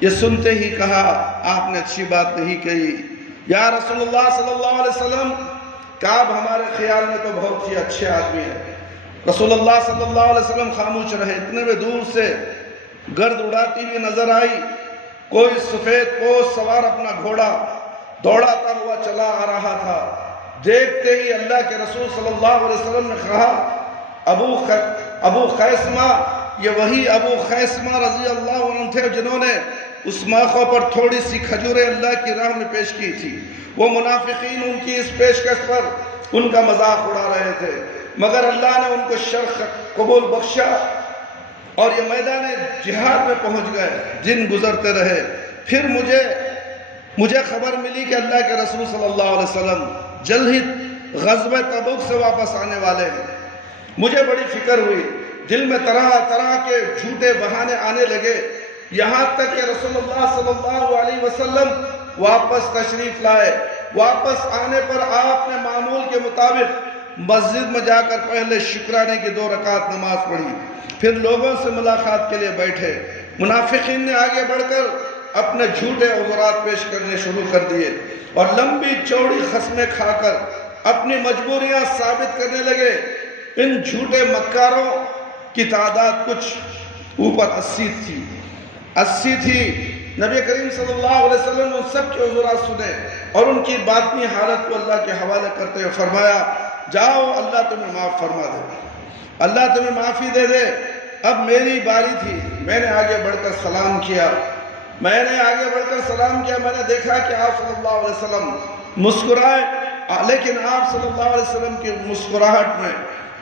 یہ سنتے ہی کہا آپ نے اچھی بات نہیں کہی یا رسول اللہ صلی اللہ علیہ وسلم، کعب ہمارے خیال میں تو بہت ہی اچھے آدمی ہے. رسول اللہ صلی اللہ علیہ وسلم خاموش رہے. اتنے میں دور سے گرد اڑاتی ہوئی نظر آئی. کوئی سفید پوش سوار اپنا گھوڑا دوڑاتا ہوا چلا آ رہا تھا. دیکھتے ہی اللہ کے رسول صلی اللہ علیہ وسلم نے کہا ابو خیسمہ، یہ وہی ابو خیسمہ رضی اللہ عنہ تھے جنہوں نے اس موقع پر تھوڑی سی کھجوریں اللہ کی راہ میں پیش کی تھی. وہ منافقین ان کی اس پیشکش پر ان کا مذاق اڑا رہے تھے، مگر اللہ نے ان کو شرف قبول بخشا اور یہ میدان جہاد میں پہنچ گئے. دن گزرتے رہے. پھر مجھے خبر ملی کہ اللہ کے رسول صلی اللہ علیہ وسلم غزوہ تبوک سے واپس آنے والے ہیں۔ مجھے بڑی فکر ہوئی، دل میں طرح طرح کے جھوٹے بہانے آنے لگے، یہاں تک کہ رسول اللہ صلی اللہ علیہ وسلم واپس تشریف لائے۔ واپس آنے پر آپ نے معمول کے مطابق مسجد میں جا کر پہلے شکرانے کی 2 رکعت نماز پڑھی، پھر لوگوں سے ملاقات کے لیے بیٹھے۔ منافقین نے آگے بڑھ کر اپنے جھوٹے عذرات پیش کرنے شروع کر دیے اور لمبی چوڑی قسمیں کھا کر اپنی مجبوریاں ثابت کرنے لگے۔ ان جھوٹے مکاروں کی تعداد کچھ اوپر 80 تھی۔ نبی کریم صلی اللہ علیہ وسلم نے ان سب کے عذرات سنے اور ان کی باطنی حالت کو اللہ کے حوالے کرتے ہوئے فرمایا، جاؤ اللہ تمہیں معاف فرما دے، اللہ تمہیں معافی دے دے۔ اب میری باری تھی، میں نے آگے بڑھ کر سلام کیا، میں نے دیکھا کہ آپ صلی اللہ علیہ وسلم مسکرائے، لیکن آپ صلی اللہ علیہ وسلم کی مسکراہٹ میں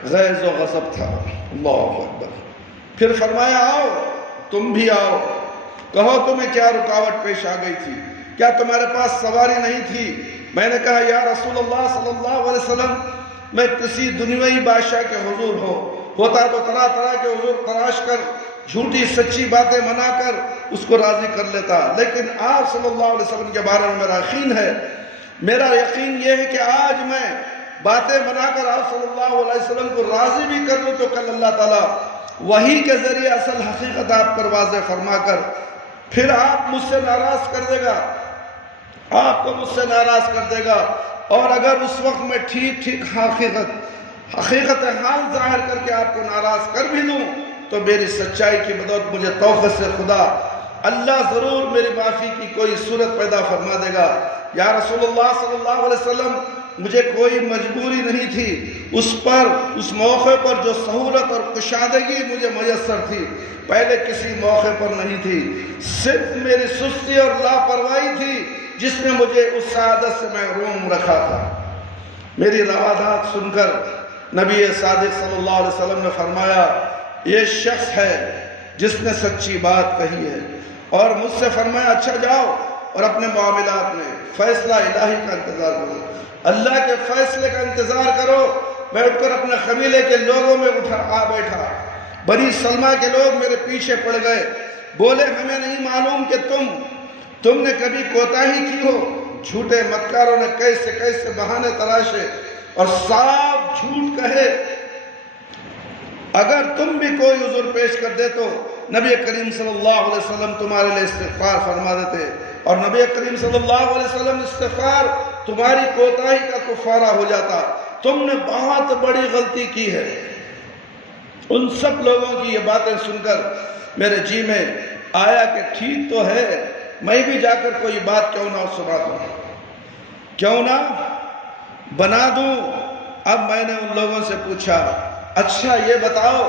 غیظ و غضب تھا۔ اللہ اکبر۔ پھر فرمایا، آؤ تم بھی آؤ، کہو تمہیں کیا رکاوٹ پیش آ گئی تھی، کیا تمہارے پاس سواری نہیں تھی؟ میں نے کہا، یا رسول اللہ صلی اللہ علیہ وسلم، میں کسی دنیاوی بادشاہ کے حضور ہوتا تو طرح طرح کے حضور تراش کر جھوٹی سچی باتیں منا کر اس کو راضی کر لیتا، لیکن آپ صلی اللہ علیہ وسلم کے بارے میں میرا یقین یہ ہے کہ آج میں باتیں منا کر آپ صلی اللہ علیہ وسلم کو راضی بھی کر لوں تو کل اللہ تعالیٰ وحی کے ذریعے اصل حقیقت آپ پر واضح فرما کر پھر آپ مجھ سے ناراض کر دے گا، آپ کو مجھ سے ناراض کر دے گا، اور اگر اس وقت میں ٹھیک حقیقت حال ظاہر کر کے آپ کو ناراض کر بھی دوں تو میری سچائی کی بدولت مجھے توفیق سے خدا اللہ ضرور میری معافی کی کوئی صورت پیدا فرما دے گا۔ یا رسول اللہ صلی اللہ علیہ وسلم، مجھے کوئی مجبوری نہیں تھی، اس موقع پر جو سہولت اور کشادگی مجھے میسر تھی پہلے کسی موقع پر نہیں تھی، صرف میری سستی اور لاپرواہی تھی جس نے مجھے اس سعادت سے محروم رکھا تھا۔ میری روادات سن کر نبی صادق صلی اللہ علیہ وسلم نے فرمایا، یہ شخص ہے جس نے سچی بات کہی ہے، اور مجھ سے فرمایا، اچھا جاؤ اور اپنے معاملات میں فیصلہ الہی کا انتظار کرو، اللہ کے فیصلے کا انتظار کرو۔ میں اٹھ کر اپنے قبیلے کے لوگوں میں آ بیٹھا، بنی سلمہ کے لوگ میرے پیچھے پڑ گئے، بولے، ہمیں نہیں معلوم کہ تم نے کبھی کوتاہی کی ہو۔ جھوٹے مکاروں نے کیسے بہانے تراشے اور صاف جھوٹ کہے، اگر تم بھی کوئی عذر پیش کر دے تو نبی کریم صلی اللہ علیہ وسلم تمہارے لئے استغفار فرما دیتے، اور نبی کریم صلی اللہ علیہ وسلم استغفار تمہاری کوتاہی کا کفارہ ہو جاتا۔ تم نے بہت بڑی غلطی کی ہے۔ ان سب لوگوں کی یہ باتیں سن کر میرے جی میں آیا کہ ٹھیک تو ہے، میں بھی جا کر کوئی بات کیوں نہ سنا دوں، کیوں نہ بنا دوں۔ اب میں نے ان لوگوں سے پوچھا، اچھا یہ بتاؤ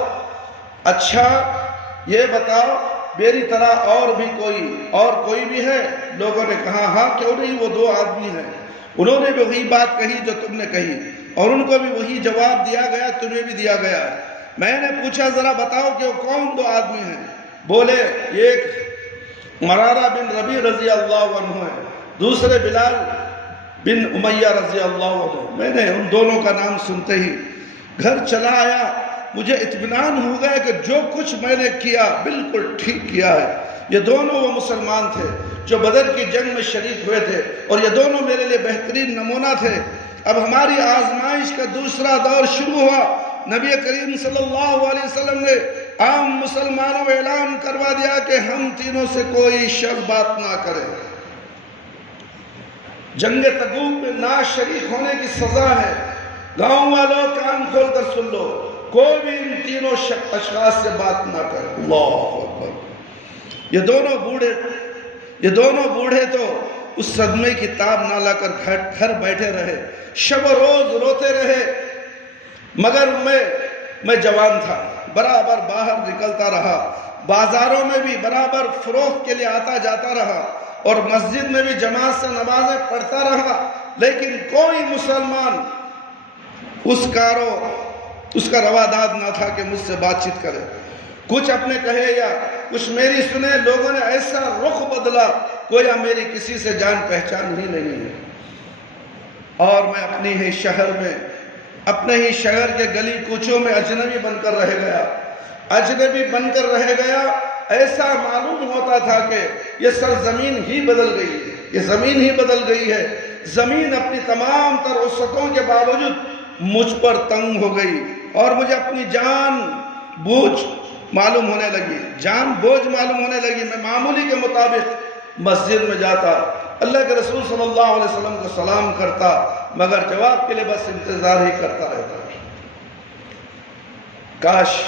میری طرح اور کوئی بھی ہے؟ لوگوں نے کہا، ہاں کیوں نہیں، وہ 2 آدمی ہیں، انہوں نے بھی وہی بات کہی جو تم نے کہی، اور ان کو بھی وہی جواب دیا گیا، تمہیں بھی دیا گیا ہے۔ میں نے پوچھا، ذرا بتاؤ کہ وہ کون 2 آدمی ہیں؟ بولے، ایک مرارہ بن ربیع رضی اللہ عنہ ہے، دوسرے بلال بن امیہ رضی اللہ عنہ۔ میں نے ان دونوں کا نام سنتے ہی گھر چلا آیا، مجھے اطمینان ہو گیا کہ جو کچھ میں نے کیا بالکل ٹھیک کیا ہے۔ یہ دونوں وہ مسلمان تھے جو بدر کی جنگ میں شریک ہوئے تھے، اور یہ دونوں میرے لیے بہترین نمونہ تھے۔ اب ہماری آزمائش کا دوسرا دور شروع ہوا۔ نبی کریم صلی اللہ علیہ وسلم نے عام مسلمانوں کو اعلان کروا دیا کہ ہم تینوں سے کوئی شک بات نہ کرے، جنگ تبوک میں نہ شریک ہونے کی سزا ہے۔ گاؤں والوں کان کھول کر سن لو، کوئی بھی ان تینوں اشخاص سے بات نہ کرے۔ اللہ اکبر۔ یہ دونوں بوڑھے تو اس صدمے کی تاب نہ لا کر گھر بیٹھے رہے، شب و روز روتے رہے، مگر میں جوان تھا، برابر باہر نکلتا رہا، بازاروں میں بھی برابر فروخت کے لیے آتا جاتا رہا، اور مسجد میں بھی جماعت سے نمازیں پڑھتا رہا، لیکن کوئی مسلمان اس کا رواداد نہ تھا کہ مجھ سے بات چیت کرے، کچھ اپنے کہے یا کچھ میری سنے۔ لوگوں نے ایسا رخ بدلا گویا میری کسی سے جان پہچان ہی نہیں ہے۔ اور میں اپنی ہی شہر میں، اپنے ہی شہر کے گلی کوچوں میں اجنبی بن کر رہ گیا، اجنبی بن کر رہ گیا۔ ایسا معلوم ہوتا تھا کہ یہ سرزمین ہی بدل گئی ہے، یہ زمین ہی بدل گئی ہے۔ زمین اپنی تمام تر وسعتوں کے باوجود مجھ پر تنگ ہو گئی، اور مجھے اپنی جان بوجھ معلوم ہونے لگی، جان بوجھ معلوم ہونے لگی۔ میں معمولی کے مطابق مسجد میں جاتا، اللہ کے رسول صلی اللہ علیہ وسلم کو سلام کرتا، مگر جواب کے لیے بس انتظار ہی کرتا رہتا۔ کاش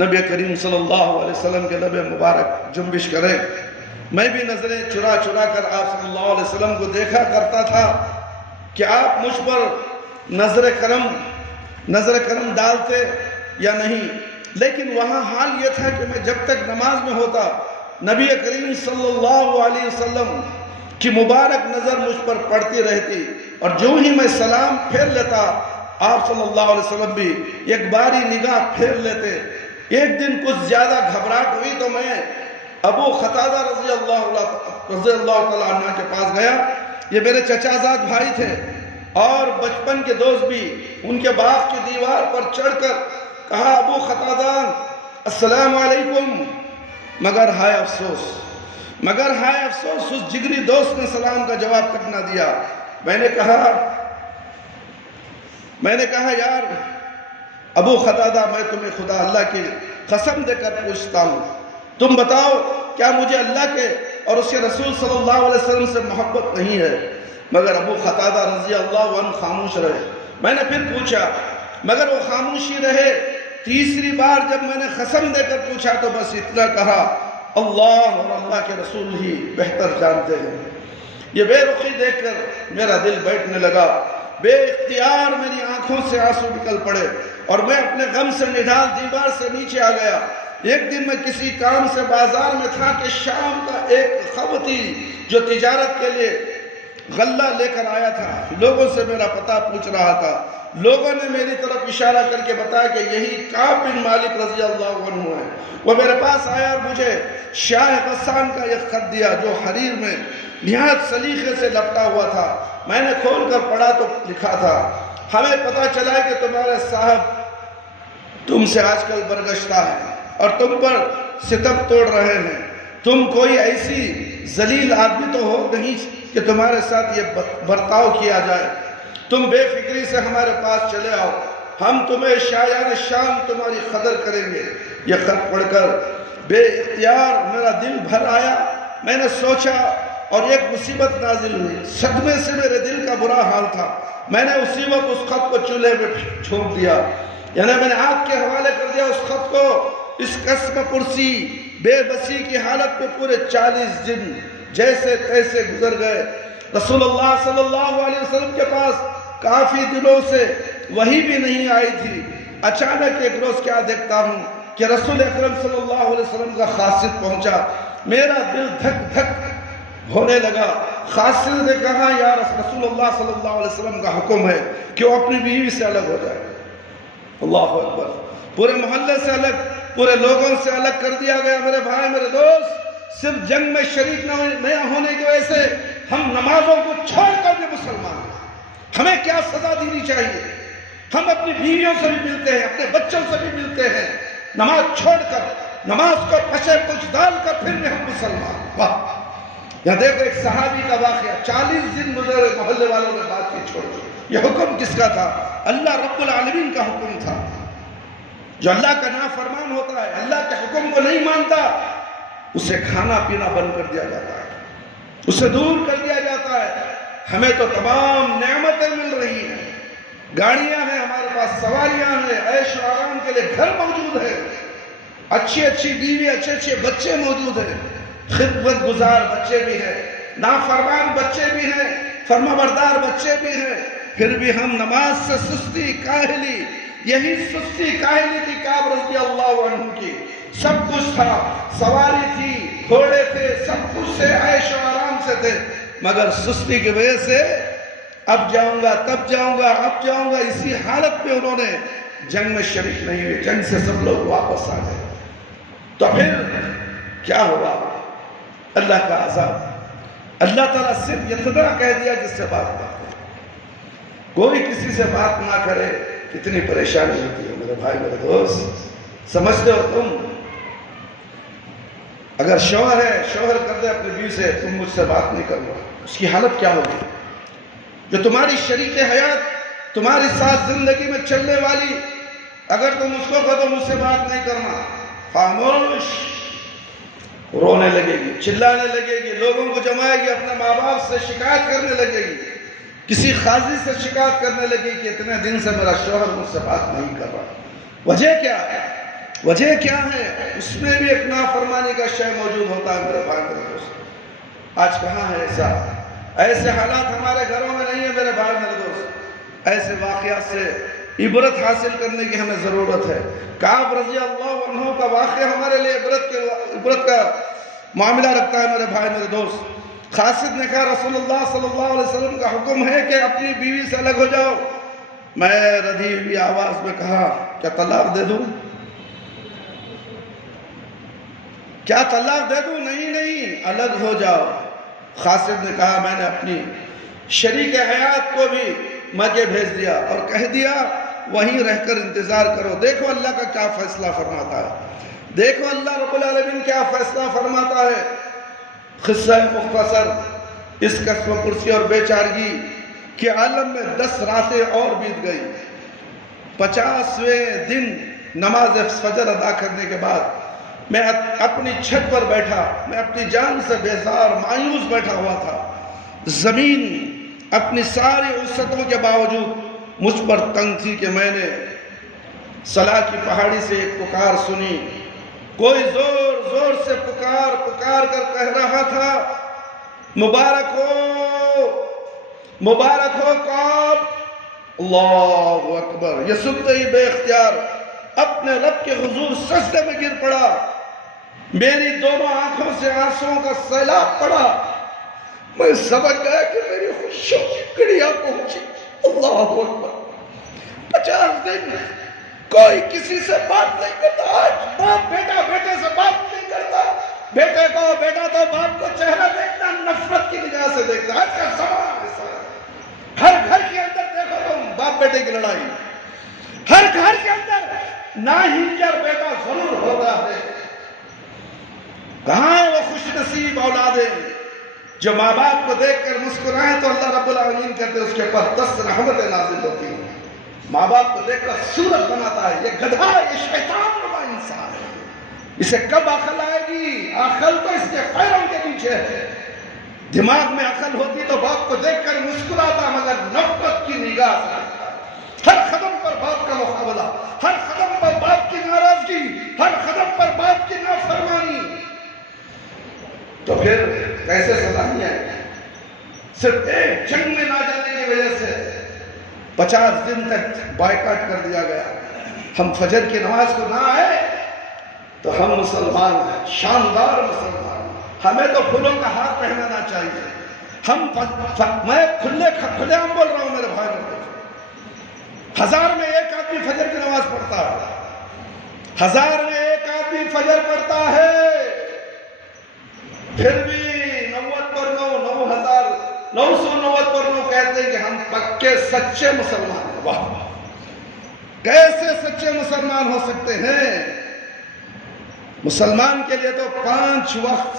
نبی کریم صلی اللہ علیہ وسلم کے لب مبارک جنبش کرے۔ میں بھی نظریں چرا چرا کر آپ صلی اللہ علیہ وسلم کو دیکھا کرتا تھا کہ آپ مجھ پر نظر کرم ڈالتے یا نہیں، لیکن وہاں حال یہ تھا کہ میں جب تک نماز میں ہوتا، نبی کریم صلی اللہ علیہ وسلم کی مبارک نظر مجھ پر پڑتی رہتی، اور جو ہی میں سلام پھیر لیتا، آپ صلی اللہ علیہ وسلم بھی ایک باری نگاہ پھیر لیتے۔ ایک دن کچھ زیادہ گھبراہٹ ہوئی تو میں ابو قتادہ رضی اللہ تعالیٰ عنہ کے پاس گیا۔ یہ میرے چچا زاد بھائی تھے اور بچپن کے دوست بھی۔ ان کے باغ کی دیوار پر چڑھ کر کہا، ابو قتادہ السلام علیکم، مگر ہائے افسوس اس جگری دوست نے سلام کا جواب تک نہ دیا۔ میں نے کہا یار ابو قتادہ، میں تمہیں خدا اللہ کی قسم دے کر پوچھتا ہوں، تم بتاؤ کیا مجھے اللہ کے اور اس کے رسول صلی اللہ علیہ وسلم سے محبت نہیں ہے؟ مگر ابو قتادہ رضی اللہ عنہ خاموش رہے۔ میں نے پھر پوچھا، مگر وہ خاموشی رہے۔ تیسری بار جب میں نے قسم دے کر پوچھا تو بس اتنا کہا، اللہ اور اللہ کے رسول ہی بہتر جانتے ہیں۔ یہ بے رخی دیکھ کر میرا دل بیٹھنے لگا، بے اختیار میری آنکھوں سے آنسو نکل پڑے، اور میں اپنے غم سے نڈال دیوار سے نیچے آ گیا۔ ایک دن میں کسی کام سے بازار میں تھا کہ شام کا ایک خبتی جو تجارت کے لیے غلہ لے کر آیا تھا، لوگوں سے میرا پتہ پوچھ رہا تھا۔ لوگوں نے میری طرف اشارہ کر کے بتایا کہ یہی کعب بن مالک رضی اللہ عنہ ہے۔ وہ میرے پاس آیا اور مجھے شاہ غسان کا ایک خط دیا جو حریر میں نہایت سلیقے سے لپٹا ہوا تھا۔ میں نے کھول کر پڑھا تو لکھا تھا، ہمیں پتہ چلا کہ تمہارے صاحب تم سے آج کل برگشتہ ہے اور تم پر ستم توڑ رہے ہیں۔ تم کوئی ایسی ذلیل آدمی تو ہو نہیں کہ تمہارے ساتھ یہ برتاؤ کیا جائے۔ تم بے فکری سے ہمارے پاس چلے آؤ، ہم تمہیں شایان شام تمہاری قدر کریں گے۔ یہ خط پڑھ کر بے اختیار میرا دل بھر آیا۔ میں نے سوچا اور ایک مصیبت نازل ہوئی۔ صدمے سے میرے دل کا برا حال تھا۔ میں نے اسی وقت اس خط کو چولہے میں چھوڑ دیا، یعنی میں نے آگ کے حوالے کر دیا اس خط کو۔ اس قسم پرسی بے بسی کی حالت میں پورے 40 دن جیسے تیسے گزر گئے۔ رسول اللہ صلی اللہ علیہ وسلم کے پاس کافی دنوں سے وحی بھی نہیں آئی تھی۔ اچانک ایک روز کیا دیکھتا ہوں کہ رسول اکرم صلی اللہ علیہ وسلم کا قاصد پہنچا۔ میرا دل دھک دھک ہونے لگا۔ قاصد نے کہا، یا رسول اللہ صلی اللہ علیہ وسلم کا حکم ہے کہ وہ اپنی بیوی سے الگ ہو جائے۔ اللہ اکبر! پورے محلے سے الگ، پورے لوگوں سے الگ کر دیا گیا۔ میرے بھائی، میرے دوست، صرف جنگ میں شریک نہ ہونے کی وجہ سے ہم نمازوں کو چھوڑ کر بھی مسلمان ہیں۔ ہمیں کیا سزا دینی چاہیے؟ ہم اپنی بیویوں سے بھی ملتے ہیں، اپنے بچوں سے بھی ملتے ہیں، نماز چھوڑ کر، نماز کو پشے کچھ ڈال کر پھر بھی ہم مسلمان۔ واہ! یہاں دیکھو ایک صحابی کا واقعہ، 40 دن گزرے، محلے والوں نے بات کی چھوڑ دی۔ یہ حکم کس کا تھا؟ اللہ رب العالمین کا حکم تھا۔ جو اللہ کا نافرمان ہوتا ہے، اللہ کے حکم کو نہیں مانتا، اسے کھانا پینا بند کر دیا جاتا ہے، اسے دور کر دیا جاتا ہے۔ ہمیں تو تمام نعمتیں مل رہی ہیں، گاڑیاں ہیں ہمارے پاس، سواریاں ہیں، عیش و آرام کے لیے گھر موجود ہے، اچھی اچھی بیوی، اچھے اچھے بچے موجود ہیں، خدمت گزار بچے بھی ہیں، نافرمان بچے بھی ہیں، فرما بردار بچے بھی ہیں، پھر بھی ہم نماز سے سستی، کاہلی، یہی سستی کاہلی تھی کعب رضی اللہ عنہ کی۔ سب کچھ تھا، سواری تھی، گھوڑے تھے، سب کچھ سے عیش و آرام سے تھے، مگر سستی کی وجہ سے اب جاؤں گا، تب جاؤں گا، اب جاؤں گا، اسی حالت میں انہوں نے جنگ میں شریک نہیں ہوئے۔ جنگ سے سب لوگ واپس آ گئے۔ تو پھر کیا ہوا؟ اللہ کا عذاب۔ اللہ تعالیٰ صرف اتنا کہہ دیا جس سے بات بات ہے۔ کوئی کسی سے بات نہ کرے، کتنی پریشانی ہوتی ہے میرے بھائی میرے دوست۔ سمجھتے ہو تم اگر شوہر ہے، شوہر کر دے اپنے بیوی سے تم مجھ سے بات نہیں کرنا، اس کی حالت کیا ہوگی؟ جو تمہاری شریک حیات، تمہاری ساتھ زندگی میں چلنے والی، اگر تم اس کو کہو تو مجھ سے بات نہیں کرنا، خاموش، رونے لگے گی، چلانے لگے گی، لوگوں کو جمائے گی، اپنے ماں باپ سے شکایت کرنے لگے گی، کسی قاضی سے شکایت کرنے لگے کہ اتنے دن سے میرا شوہر مجھ سے بات نہیں کر رہا۔ وجہ کیا ہے؟ وجہ کیا ہے؟ اس میں بھی ایک نافرمانی کا شے موجود ہوتا ہے میرے بھائی میرے دوست۔ آج کہاں ہے ایسا؟ ایسے حالات ہمارے گھروں میں نہیں ہے میرے بھائی میرے دوست۔ ایسے واقعات سے عبرت حاصل کرنے کی ہمیں ضرورت ہے۔ کعب رضی اللہ عنہ کا واقعہ ہمارے لیے عبرت کا معاملہ رکھتا ہے میرے بھائی میرے دوست۔ خاسد نے کہا رسول اللہ صلی اللہ علیہ وسلم کا حکم ہے کہ اپنی بیوی سے الگ ہو جاؤ۔ میں ردی ہوئی آواز میں کہا کیا طلاق دے دوں؟ کیا طلاق دے دوں؟ نہیں، الگ ہو جاؤ۔ خاسد نے کہا میں نے اپنی شریک حیات کو بھی مکے بھیج دیا اور کہہ دیا وہیں رہ کر انتظار کرو، دیکھو اللہ کا کیا فیصلہ فرماتا ہے، دیکھو اللہ رب العالمین کیا فیصلہ فرماتا ہے۔ قصہ مختصر، اس قسم کرسی اور بے چارگی کے عالم میں 10 راتیں اور بیت گئی۔ 50ویں دن نماز فجر ادا کرنے کے بعد میں اپنی چھت پر بیٹھا، میں اپنی جان سے بیزار مایوس بیٹھا ہوا تھا۔ زمین اپنی ساری وسعتوں کے باوجود مجھ پر تنگ تھی کہ میں نے صلاح کی پہاڑی سے ایک پکار سنی، کوئی زور زور سے پکار کر کہہ رہا تھا مبارک ہو کعب۔ اللہ اکبر! یہ سنتے ہی بے اختیار اپنے رب کے حضور سجدے میں گر پڑا، میری دونوں آنکھوں سے آنسوؤں کا سیلاب پڑا، میں سمجھ گیا کہ میری خوشیوں کی گھڑیاں پہنچی۔ اللہ اکبر! 50 دن کوئی کسی سے بات نہیں کرتا، آج باپ بیٹے سے بات نہیں کرتا، بیٹے کو بیٹا تو باپ کو چہرہ دیکھنا نفرت کی نگاہ سے دیکھتا۔ آج کا زمانہ ایسا ہے، ہر گھر کے اندر دیکھو تم باپ بیٹے کی لڑائی، ہر گھر کے اندر ناہنجر بیٹا ضرور ہوتا ہے۔ کہاں وہ خوش نصیب اولادیں جو ماں باپ کو دیکھ کر مسکرائیں تو اللہ رب العالمین کہتے ہیں اس کے پر 10 رحمتیں نازل ہوتی ہیں۔ ماں باپ کو دیکھ کر صورت بناتا ہے، یہ گدھا، یہ شیطان نما انسان ہے، اسے کب عقل آئے گی؟ عقل تو اس کے پیروں کے نیچے ہے۔ دماغ میں عقل ہوتی تو باپ کو دیکھ کر مسکراتا، مگر نفرت کی نگاہ سے ہر قدم پر باپ کا مقابلہ، ہر قدم پر باپ کی ناراضگی، ہر قدم پر باپ کی نافرمانی۔ تو پھر کیسے سزا ہے؟ صرف ایک جنگ میں نہ جانے کی وجہ سے 50 دن تک بائیکاٹ کر دیا گیا۔ ہم فجر کی نماز کو نہ آئے تو ہم مسلمان ہیں، شاندار مسلمان ہیں، ہمیں تو پھولوں کا ہار پہنانا چاہیے۔ میں کھلے عام بول رہا ہوں میرے بھائی کو، 1000 میں ایک آدمی فجر کی نماز پڑھتا ہے، 1000 میں ایک آدمی فجر پڑھتا ہے، پھر بھی 90 پر 990 پر 9 کہتے ہیں کہ ہم پکے سچے مسلمان ہیں۔ واہ! کیسے سچے مسلمان ہو سکتے ہیں؟ مسلمان کے لیے تو 5 وقت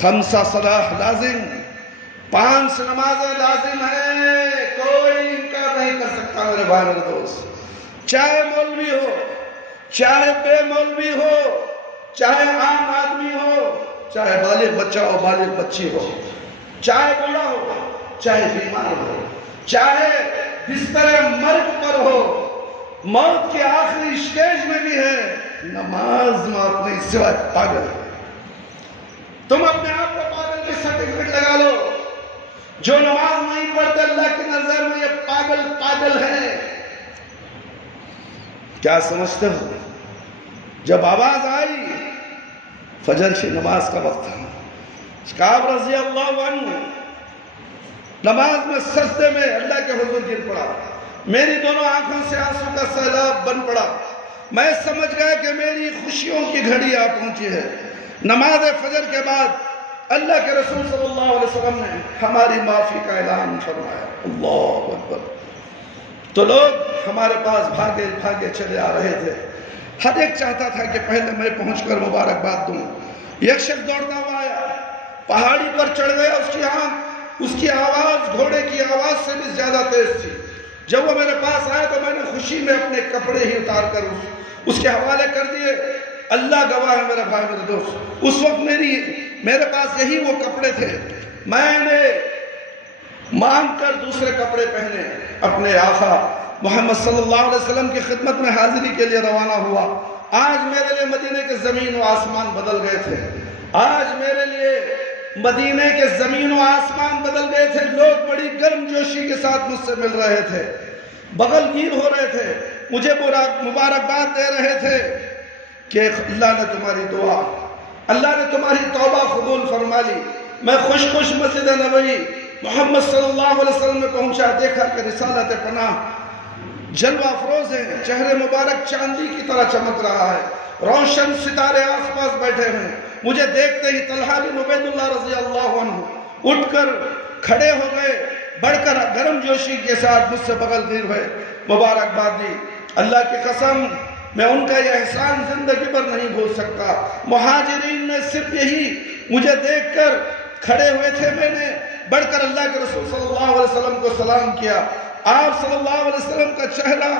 5 صلاح لازم، 5 نمازیں لازم ہیں، کوئی انکار نہیں کر سکتا میرے بھائی میرے دوست۔ چاہے مولوی ہو، چاہے بے مولوی ہو، چاہے عام آدمی ہو، چاہے بالغ بچہ ہو بالغ بچی ہو، چاہے بوڑھا ہو چاہے بیمار ہو، چاہے بستر مرگ پر ہو، موت کے آخری اسٹیج میں بھی ہے، نماز معاف نہیں سوائے پاگل۔ تم اپنے آپ کو پاگل کی سرٹیفکیٹ لگا لو، جو نماز نہیں پڑھتے اللہ کی نظر میں یہ پاگل ہیں۔ کیا سمجھتے ہو؟ جب آواز آئی فجر کی نماز کا وقت تھا، کعب رضی اللہ عنہ نماز میں سجدے میں اللہ کے حضور گر پڑا، میری دونوں آنکھوں سے آنسو کا سیلاب بن پڑا، میں سمجھ گیا کہ میری خوشیوں کی گھڑی آ پہنچی ہے۔ نماز فجر کے بعد اللہ کے رسول صلی اللہ علیہ وسلم نے ہماری معافی کا اعلان فرمایا۔ اللہ اکبر۔ تو لوگ ہمارے پاس بھاگے بھاگے چلے آ رہے تھے، ہر ایک چاہتا تھا کہ پہلے میں پہنچ کر مبارکباد دوں۔ ایک شخص دوڑتا ہوا آیا، پہاڑی پر چڑھ گیا، اس کی آواز گھوڑے کی آواز سے بھی زیادہ تیز تھی۔ جب وہ میرے پاس آیا تو میں نے خوشی میں اپنے کپڑے ہی اتار کر اس کے حوالے کر دیے۔ اللہ گواہ ہے میرے بھائی میرے دوست، اس وقت میرے پاس یہی وہ کپڑے تھے۔ میں نے مانگ کر دوسرے کپڑے پہنے، اپنے آقا محمد صلی اللہ علیہ وسلم کی خدمت میں حاضری کے لیے روانہ ہوا۔ آج میرے لیے مدینے کے زمین و آسمان بدل گئے تھے، آج میرے لیے مدینے کے زمین و آسمان بدل گئے تھے۔ لوگ بڑی گرم جوشی کے ساتھ مجھ سے مل رہے تھے، بغل گیر ہو رہے تھے، مجھے مبارکباد دے رہے تھے کہ اللہ نے تمہاری دعا، اللہ نے تمہاری توبہ قبول فرما لی۔ میں خوش خوش مسجد نبوی محمد صلی اللہ علیہ وسلم میں پہنچا، دیکھا کہ رسالت پناہ جلوہ افروز ہے، چہرے مبارک چاندی کی طرح چمک رہا ہے، روشن ستارے آس پاس بیٹھے ہیں۔ مجھے دیکھتے ہی طلحہ بن عبید اللہ رضی اللہ عنہ اٹھ کر کھڑے ہو گئے، بڑھ کر گرم جوشی کے ساتھ مجھ سے بغل گیر ہوئے، مبارکباد دی۔ اللہ کی قسم میں ان کا یہ احسان زندگی پر نہیں بھول سکتا۔ مہاجرین نے صرف یہی مجھے دیکھ کر کھڑے ہوئے تھے، میں نے بڑھ کر اللہ کے رسول صلی اللہ علیہ وسلم کو سلام کیا۔ آپ صلی اللہ علیہ وسلم کا چہرہ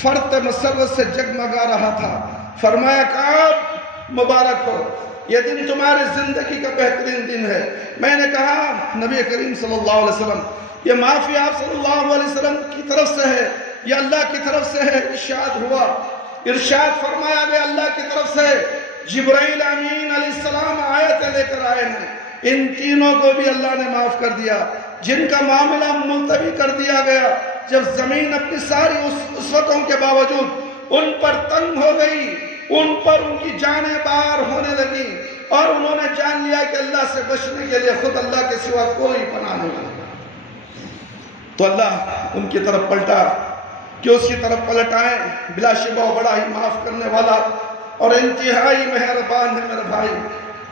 فرط مسرت سے جگمگا رہا تھا۔ فرمایا کعب مبارک ہو، یہ دن تمہاری زندگی کا بہترین دن ہے۔ میں نے کہا نبی کریم صلی اللہ علیہ وسلم، یہ معافی آپ صلی اللہ علیہ وسلم کی طرف سے ہے یا اللہ کی طرف سے ہے؟ ارشاد ہوا، ارشاد فرمایا گیا اللہ کی طرف سے۔ جبرائیل امین علیہ السلام آیتیں لے کر آئے ہیں، ان تینوں کو بھی اللہ نے معاف کر دیا، جن کا معاملہ ملتوی کر دیا گیا جب زمین اپنی ساری وسعتوں کے باوجود ان پر تنگ ہو گئی، ان پر ان کی جانیں بار ہونے لگی، اور انہوں نے جان لیا کہ اللہ سے بچنے کے لیے خود اللہ کے سوا کوئی پناہ نہیں۔ تو اللہ ان کی طرف پلٹا کہ اس کی طرف پلٹ آئیں، بلا شبہ بڑا ہی معاف کرنے والا اور انتہائی مہربان ہے میرے بھائی۔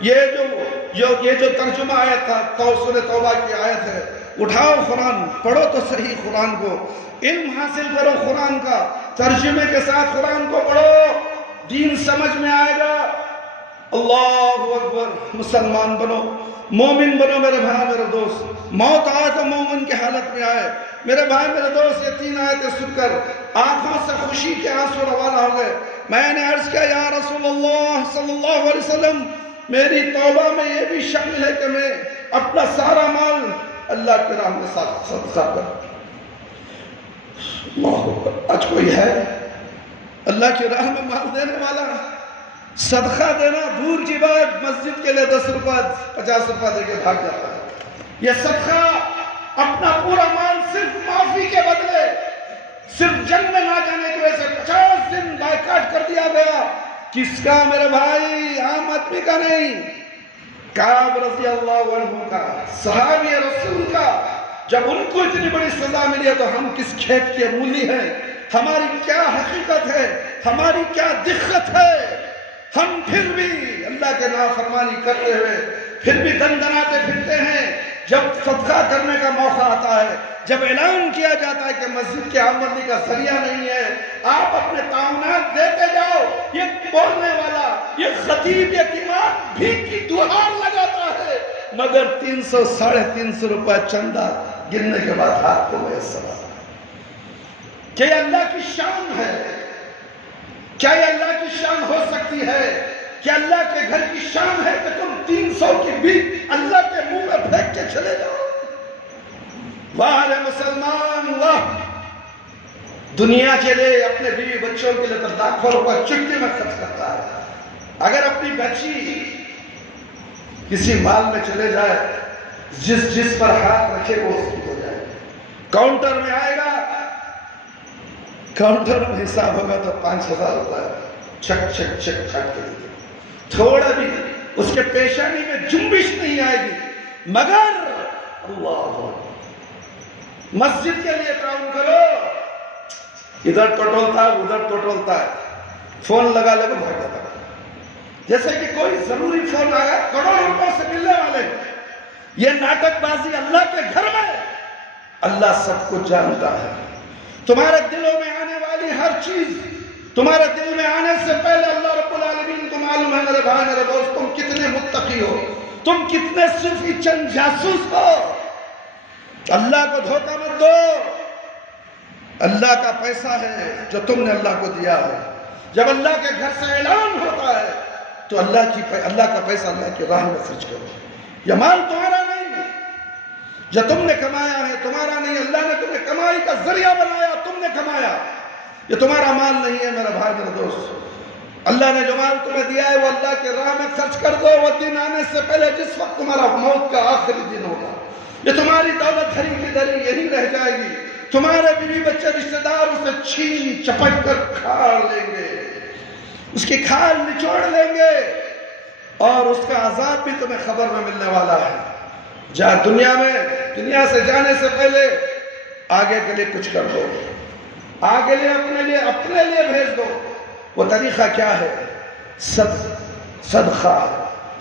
یہ جو ترجمہ آیت تھا سورہ توبہ کی آیت ہے، اٹھاؤ قرآن، پڑھو تو صحیح قرآن کو، علم حاصل کرو قرآن کا، ترجمے کے ساتھ قرآن کو پڑھو، دین سمجھ میں آئے گا۔ اللہ اکبر۔ مسلمان بنو، مومن بنو میرے بھائی میرے دوست۔ موت آئے تو مومن کی حالت میں آئے۔ میرے بھائی میرے دوست، یہ تین آیتیں سن کر آنکھوں سے خوشی کے آنسو روانہ ہو گئے۔ میں نے عرض کیا یا رسول اللہ صلی اللہ علیہ وسلم، میری توبہ میں یہ بھی شامل ہے کہ میں اپنا سارا مال اللہ کی راہ میں صدقہ کروں۔ اللہ اکبر۔ آج کوئی ہے اللہ کی راہ میں مال دینے والا؟ صدقہ دینا دور کی بات، مسجد کے لیے 10 روپے 50 روپے دے کے بھاگ جاتا ہے۔ یہ صدقہ اپنا پورا مال صرف معافی کے بدلے، صرف جنگ میں نہ جانے کی وجہ سے 50 دن بائیکاٹ کر دیا گیا۔ کس کا میرے بھائی؟ عام آدمی کا نہیں، کعب رضی اللہ عنہ کا، صحابی رسول کا۔ جب ان کو اتنی بڑی سزا ملی ہے تو ہم کس کھیت کے مولی ہیں؟ ہماری کیا حقیقت ہے؟ ہماری کیا دقت ہے؟ ہم پھر بھی اللہ کے نافرمانی کرتے ہوئے پھر بھی دندناتے پھرتے ہیں۔ جب صدقہ کرنے کا موقع آتا ہے، جب اعلان کیا جاتا ہے کہ مسجد کی آمدنی کا ذریعہ نہیں ہے، آپ اپنے تعاونات دیتے جاؤ۔ یہ بولنے والا، یہ خطیب، یہ امام بھیک کی دہار لگاتا ہے، مگر 300 350 روپے چندہ گرنے کے بعد ہاتھ کو میسر آتا ہے۔ کیا یہ اللہ کی شان ہے؟ کیا یہ اللہ کی شان ہو سکتی ہے؟ کیا اللہ کے گھر کی شان ہے کہ تم 300 کی بھیک اللہ کے منہ میں پھینک کے چلے جاؤ؟ واہ مسلمان، واہ! دنیا کے لیے، اپنے بیوی بچوں کے لیے تو لاکھوں روپے چٹکی میں خرچ کرتا ہے۔ اگر اپنی بچی کسی مال میں چلے جائے، جس پر ہاتھ رکھے وہ اس کی ہو جائے۔ کاؤنٹر میں آئے گا، کاؤنٹر میں حساب ہوگا تو 5000 روپے چھک چھک چھک چھک کے دیتے، تھوڑا بھی اس کے پیشانی میں جنبش نہیں آئے گی، مگر اللہ مسجد کے لیے کام کرو، ادھر ٹٹولتا ہے ادھر ٹٹولتا ہے، فون لگا لے کو بھاگ جاتا ہے۔ جیسے کہ کوئی ضروری فون آیا کروڑوں روپوں سے ملنے والے، یہ ناٹک بازی اللہ کے گھر میں، اللہ سب کچھ جانتا ہے۔ تمہارے دلوں میں آنے والی ہر چیز، تمہارے دل میں آنے سے پہلے اللہ رب العالمین کو معلوم ہے میرے بھائی میرے دوست، تم کتنے متقی ہو، تم کتنے صوفی چند جاسوس ہو۔ اللہ کو دھوکہ مت دو، اللہ کا پیسہ ہے جو تم نے اللہ کو دیا ہے۔ جب اللہ کے گھر سے اعلان ہوتا ہے تو اللہ کا پیسہ اللہ کی راہ میں خرچ کرو۔ یہ مال تمہارا نہیں، جو تم نے کمایا ہے تمہارا نہیں، اللہ نے تمہیں کمائی کا ذریعہ بنایا، تم نے کمایا، یہ تمہارا مال نہیں ہے میرا بھائی میرا دوست۔ اللہ نے جو مال تمہیں دیا ہے وہ اللہ کے راہ میں خرچ کر دو، وہ دن آنے سے پہلے جس وقت تمہارا موت کا آخری دن ہوگا، یہ تمہاری دولت دھری کی دھری یہی رہ جائے گی، تمہارے بیوی بچے رشتہ دار اسے چھین چپٹ کر کھا لیں گے، اس کی کھال نچوڑ لیں گے، اور اس کا عذاب بھی تمہیں خبر میں ملنے والا ہے۔ جہاں دنیا سے جانے سے پہلے آگے کے لیے کچھ کر دو، آگے اپنے لیے بھیج دو۔ وہ طریقہ کیا ہے؟ صدقہ۔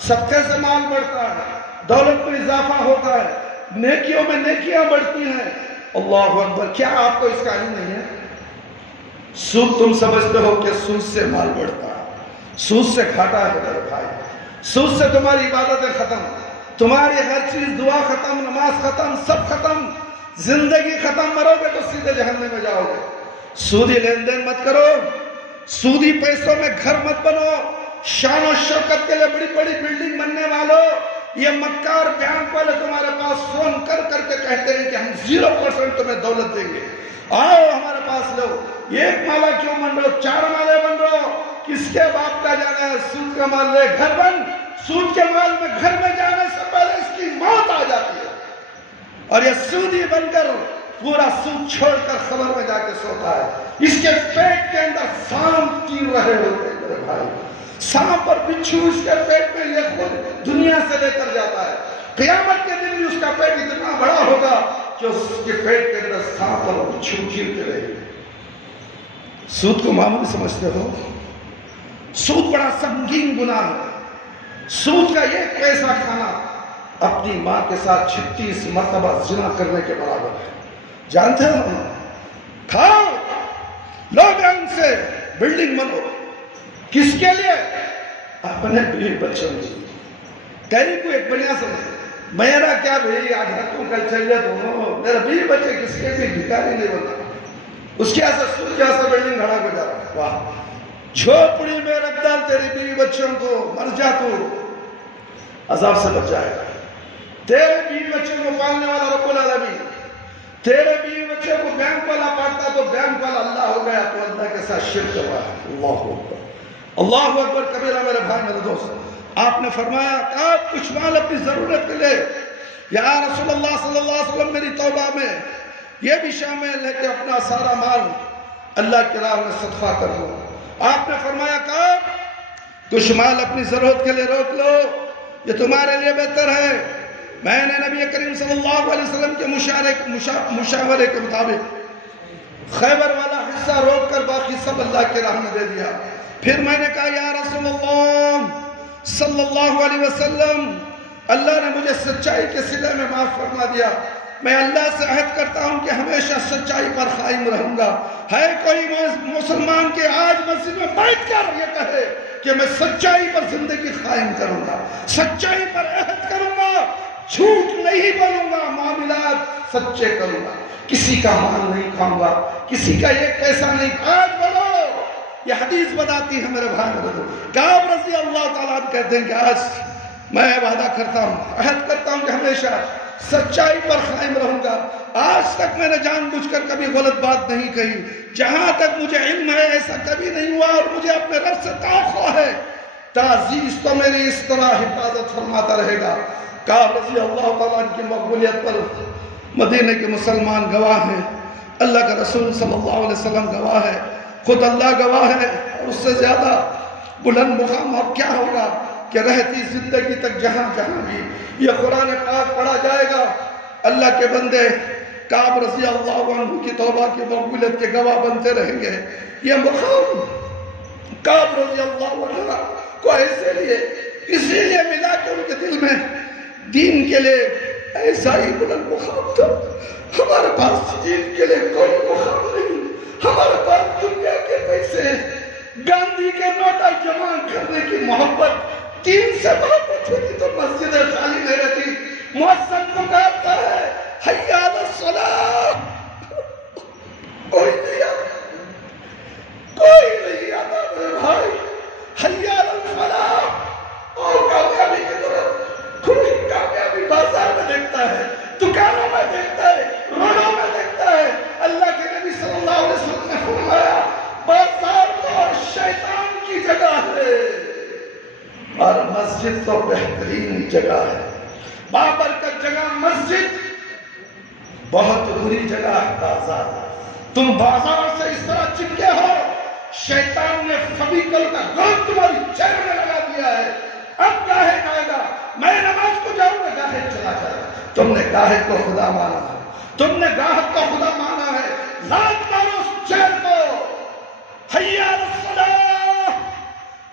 صدقے سے مال بڑھتا ہے، دولت میں اضافہ ہوتا ہے، نیکیوں میں نیکیاں بڑھتی ہیں۔ اللہ اکبر، کیا آپ کو اس کا علم نہیں ہے؟ سود تم سمجھتے ہو کہ سود سے مال بڑھتا ہے، سود سے گھاٹا ہے میرے بھائی، سود سے تمہاری عبادتیں ختم، تمہاری ہر چیز، دعا ختم، نماز ختم، سب ختم، زندگی ختم، مرو گے تو سیدھے جہنم میں جاؤ گے۔ سودی لین دین مت کرو، سودی پیسوں میں گھر مت بنو، شان و شوکت کے لیے بڑی بڑی بلڈنگ بننے والوں، یہ مکار بینک والے تمہارے پاس فون کر کر کے کہتے ہیں کہ ہم 0% تمہیں دولت دیں گے، آؤ ہمارے پاس لو، ایک مالا کیوں بن رہو، 4 مالے بن رہو، کس کے باپ کا جانا ہے؟ سود کا مال لے گھر بن، سود کے مال میں گھر میں جانے سے پہلے اس کی موت آ جاتی ہے، اور یہ سودی بن کر پورا سود چھوڑ کر خبر میں جا کے سوتا ہے، اس کے پیٹ کے اندر سانپ تیر رہے ہوتے ہیں میرے بھائی، سانپ اور بچھو اس کے پیٹ میں یہ خود دنیا سے لے کر جاتا ہے، قیامت کے دن بھی اس کا پیٹ اتنا بڑا ہوگا کہ اس کے پیٹ کے اندر سانپ اور بچھو چیرتے رہے گے۔ سود کو معمولی سمجھتے ہو؟ سود بڑا سنگین گناہ ہے، سود کا ایک پیسہ کھانا اپنی ماں کے ساتھ 36 مرتبہ زنا کرنے کے برابر ہے، جانتے ہو؟ کھاؤ، لو بینک سے بلڈنگ بنو، کس کے لیے؟ اپنے بیوی بچوں کے لیے۔ کہیں کو ایک بنیا سمجھے، میرا کیا بھئی آج ہاتھوں کل چاہیے تو میرا بیوی بچے کس کے بھی بھکاری نہیں بنا، اس کے ایسا سود کے ایسا بلڈنگ کھڑا ہو جا رہا ہے، واہ جھوپڑی میں رکھ ڈال تیری بیوی بچوں کو، مر جا تو عذاب سے بچ جائے گا۔ تیرے بیوی بچوں کو پالنے والا رب العالمین، تیرے بیوی بچوں کو بینک والا پالتا تو بینک والا اللہ ہو گیا، تو اللہ کے ساتھ شرک ہوا ہے۔ اللہ اکبر، اللہ اکبر کبیرہ میرے بھائی میرے دوست۔ آپ نے فرمایا کہ کچھ مال اپنی ضرورت کے لے، یا رسول اللہ صلی اللہ علیہ وسلم میری توبہ میں یہ بھی شامل ہے کہ اپنا سارا مال اللہ کی راہ میں صدقہ کر دو۔ آپ نے فرمایا کہ کچھ مال اپنی ضرورت کے لیے روک لو، یہ تمہارے لیے بہتر ہے۔ میں نے نبی کریم صلی اللہ علیہ وسلم کے مشاورے کے مطابق خیبر والا حصہ روک کر باقی سب اللہ کے راہ میں دے دیا۔ پھر میں نے کہا یا رسول اللہ صلی اللہ علیہ وسلم، اللہ نے مجھے سچائی کے صلے میں معاف فرما دیا، میں اللہ سے عہد کرتا ہوں کہ ہمیشہ سچائی پر قائم رہوں گا۔ ہے کوئی مسلمان کہ آج مسجد میں بیٹھ کر یہ کہے کہ میں سچائی پر زندگی قائم کروں گا، سچائی پر عہد کروں گا، جھوٹ نہیں بولوں گا، معاملات سچے کروں گا، کسی کا مال نہیں کھاؤں گا، کسی کا ایک پیسہ نہیں۔ آج بڑھو، یہ حدیث بتاتی ہے میرے بھائی میرے، کعب رضی اللہ تعالیٰ عنہ کہتے ہیں کہ آج میں وعدہ کرتا ہوں، عہد کرتا ہوں کہ ہمیشہ سچائی پر قائم رہوں گا۔ آج تک میں نے جان بوجھ کر کبھی غلط بات نہیں کہی، جہاں تک مجھے علم ہے ایسا کبھی نہیں ہوا، اور مجھے اپنے رب سے توقع ہے تعزیز تو میری اس طرح حفاظت فرماتا رہے گا۔ کعب رضی اللہ تعالیٰ عنہ کی مقبولیت پر مدینہ کے مسلمان گواہ ہیں، اللہ کا رسول صلی اللہ علیہ وسلم گواہ ہے، خود اللہ گواہ ہے، اور اس سے زیادہ بلند مقام اب کیا ہوگا کہ رہتی زندگی تک جہاں جہاں بھی یہ قرآن پاک پڑھا جائے گا، اللہ کے بندے کعب رضی اللہ عنہ کی توبہ کی مقبولیت کے گواہ بنتے رہیں گے۔ یہ مقام کعب رضی اللہ عنہ کو اسی لیے ملا کہ ان کے دل میں دین کے لیے ایسا ہی بلند مقام تھا. ہمارے پاس دین کے لیے کوئی مقام نہیں. ہمارے پاس دنیا کے پیسے، گاندھی کے نوٹا جمع کرنے کی محبت، دین سے محبت ہوتی تو مسجد خالی نہیں رہتی. مؤذن پکارتا ہے حی علی الصلاۃ، کوئی نہیں آتا میرے بھائی. حی علی الفلاح، اور کامیابی کی طرف. کوئی کامیابی بازار میں دیکھتا ہے، دکانوں میں دیکھتا ہے، روڈوں میں دیکھتا ہے. اللہ کے نبی صلی اللہ علیہ وسلم نے فرمایا بازار تو شیطان کی جگہ ہے اور مسجد تو بہترین جگہ ہے. بابرکت جگہ مسجد، بہت بری جگہ ہے بازار. تم بازار سے اس طرح چپکے ہو، شیطان نے فبیکل کا گوشت تمہاری چہرے میں لگا دیا ہے. اب گاہے آئے گا، میں نماز کو جاؤں گا، گاہے چلا جائے. تم نے گاہے کو خدا مانا ہے، تم نے گاہک کو خدا مانا ہے. لات مارو اس چہر کو، حی علی الصلاۃ.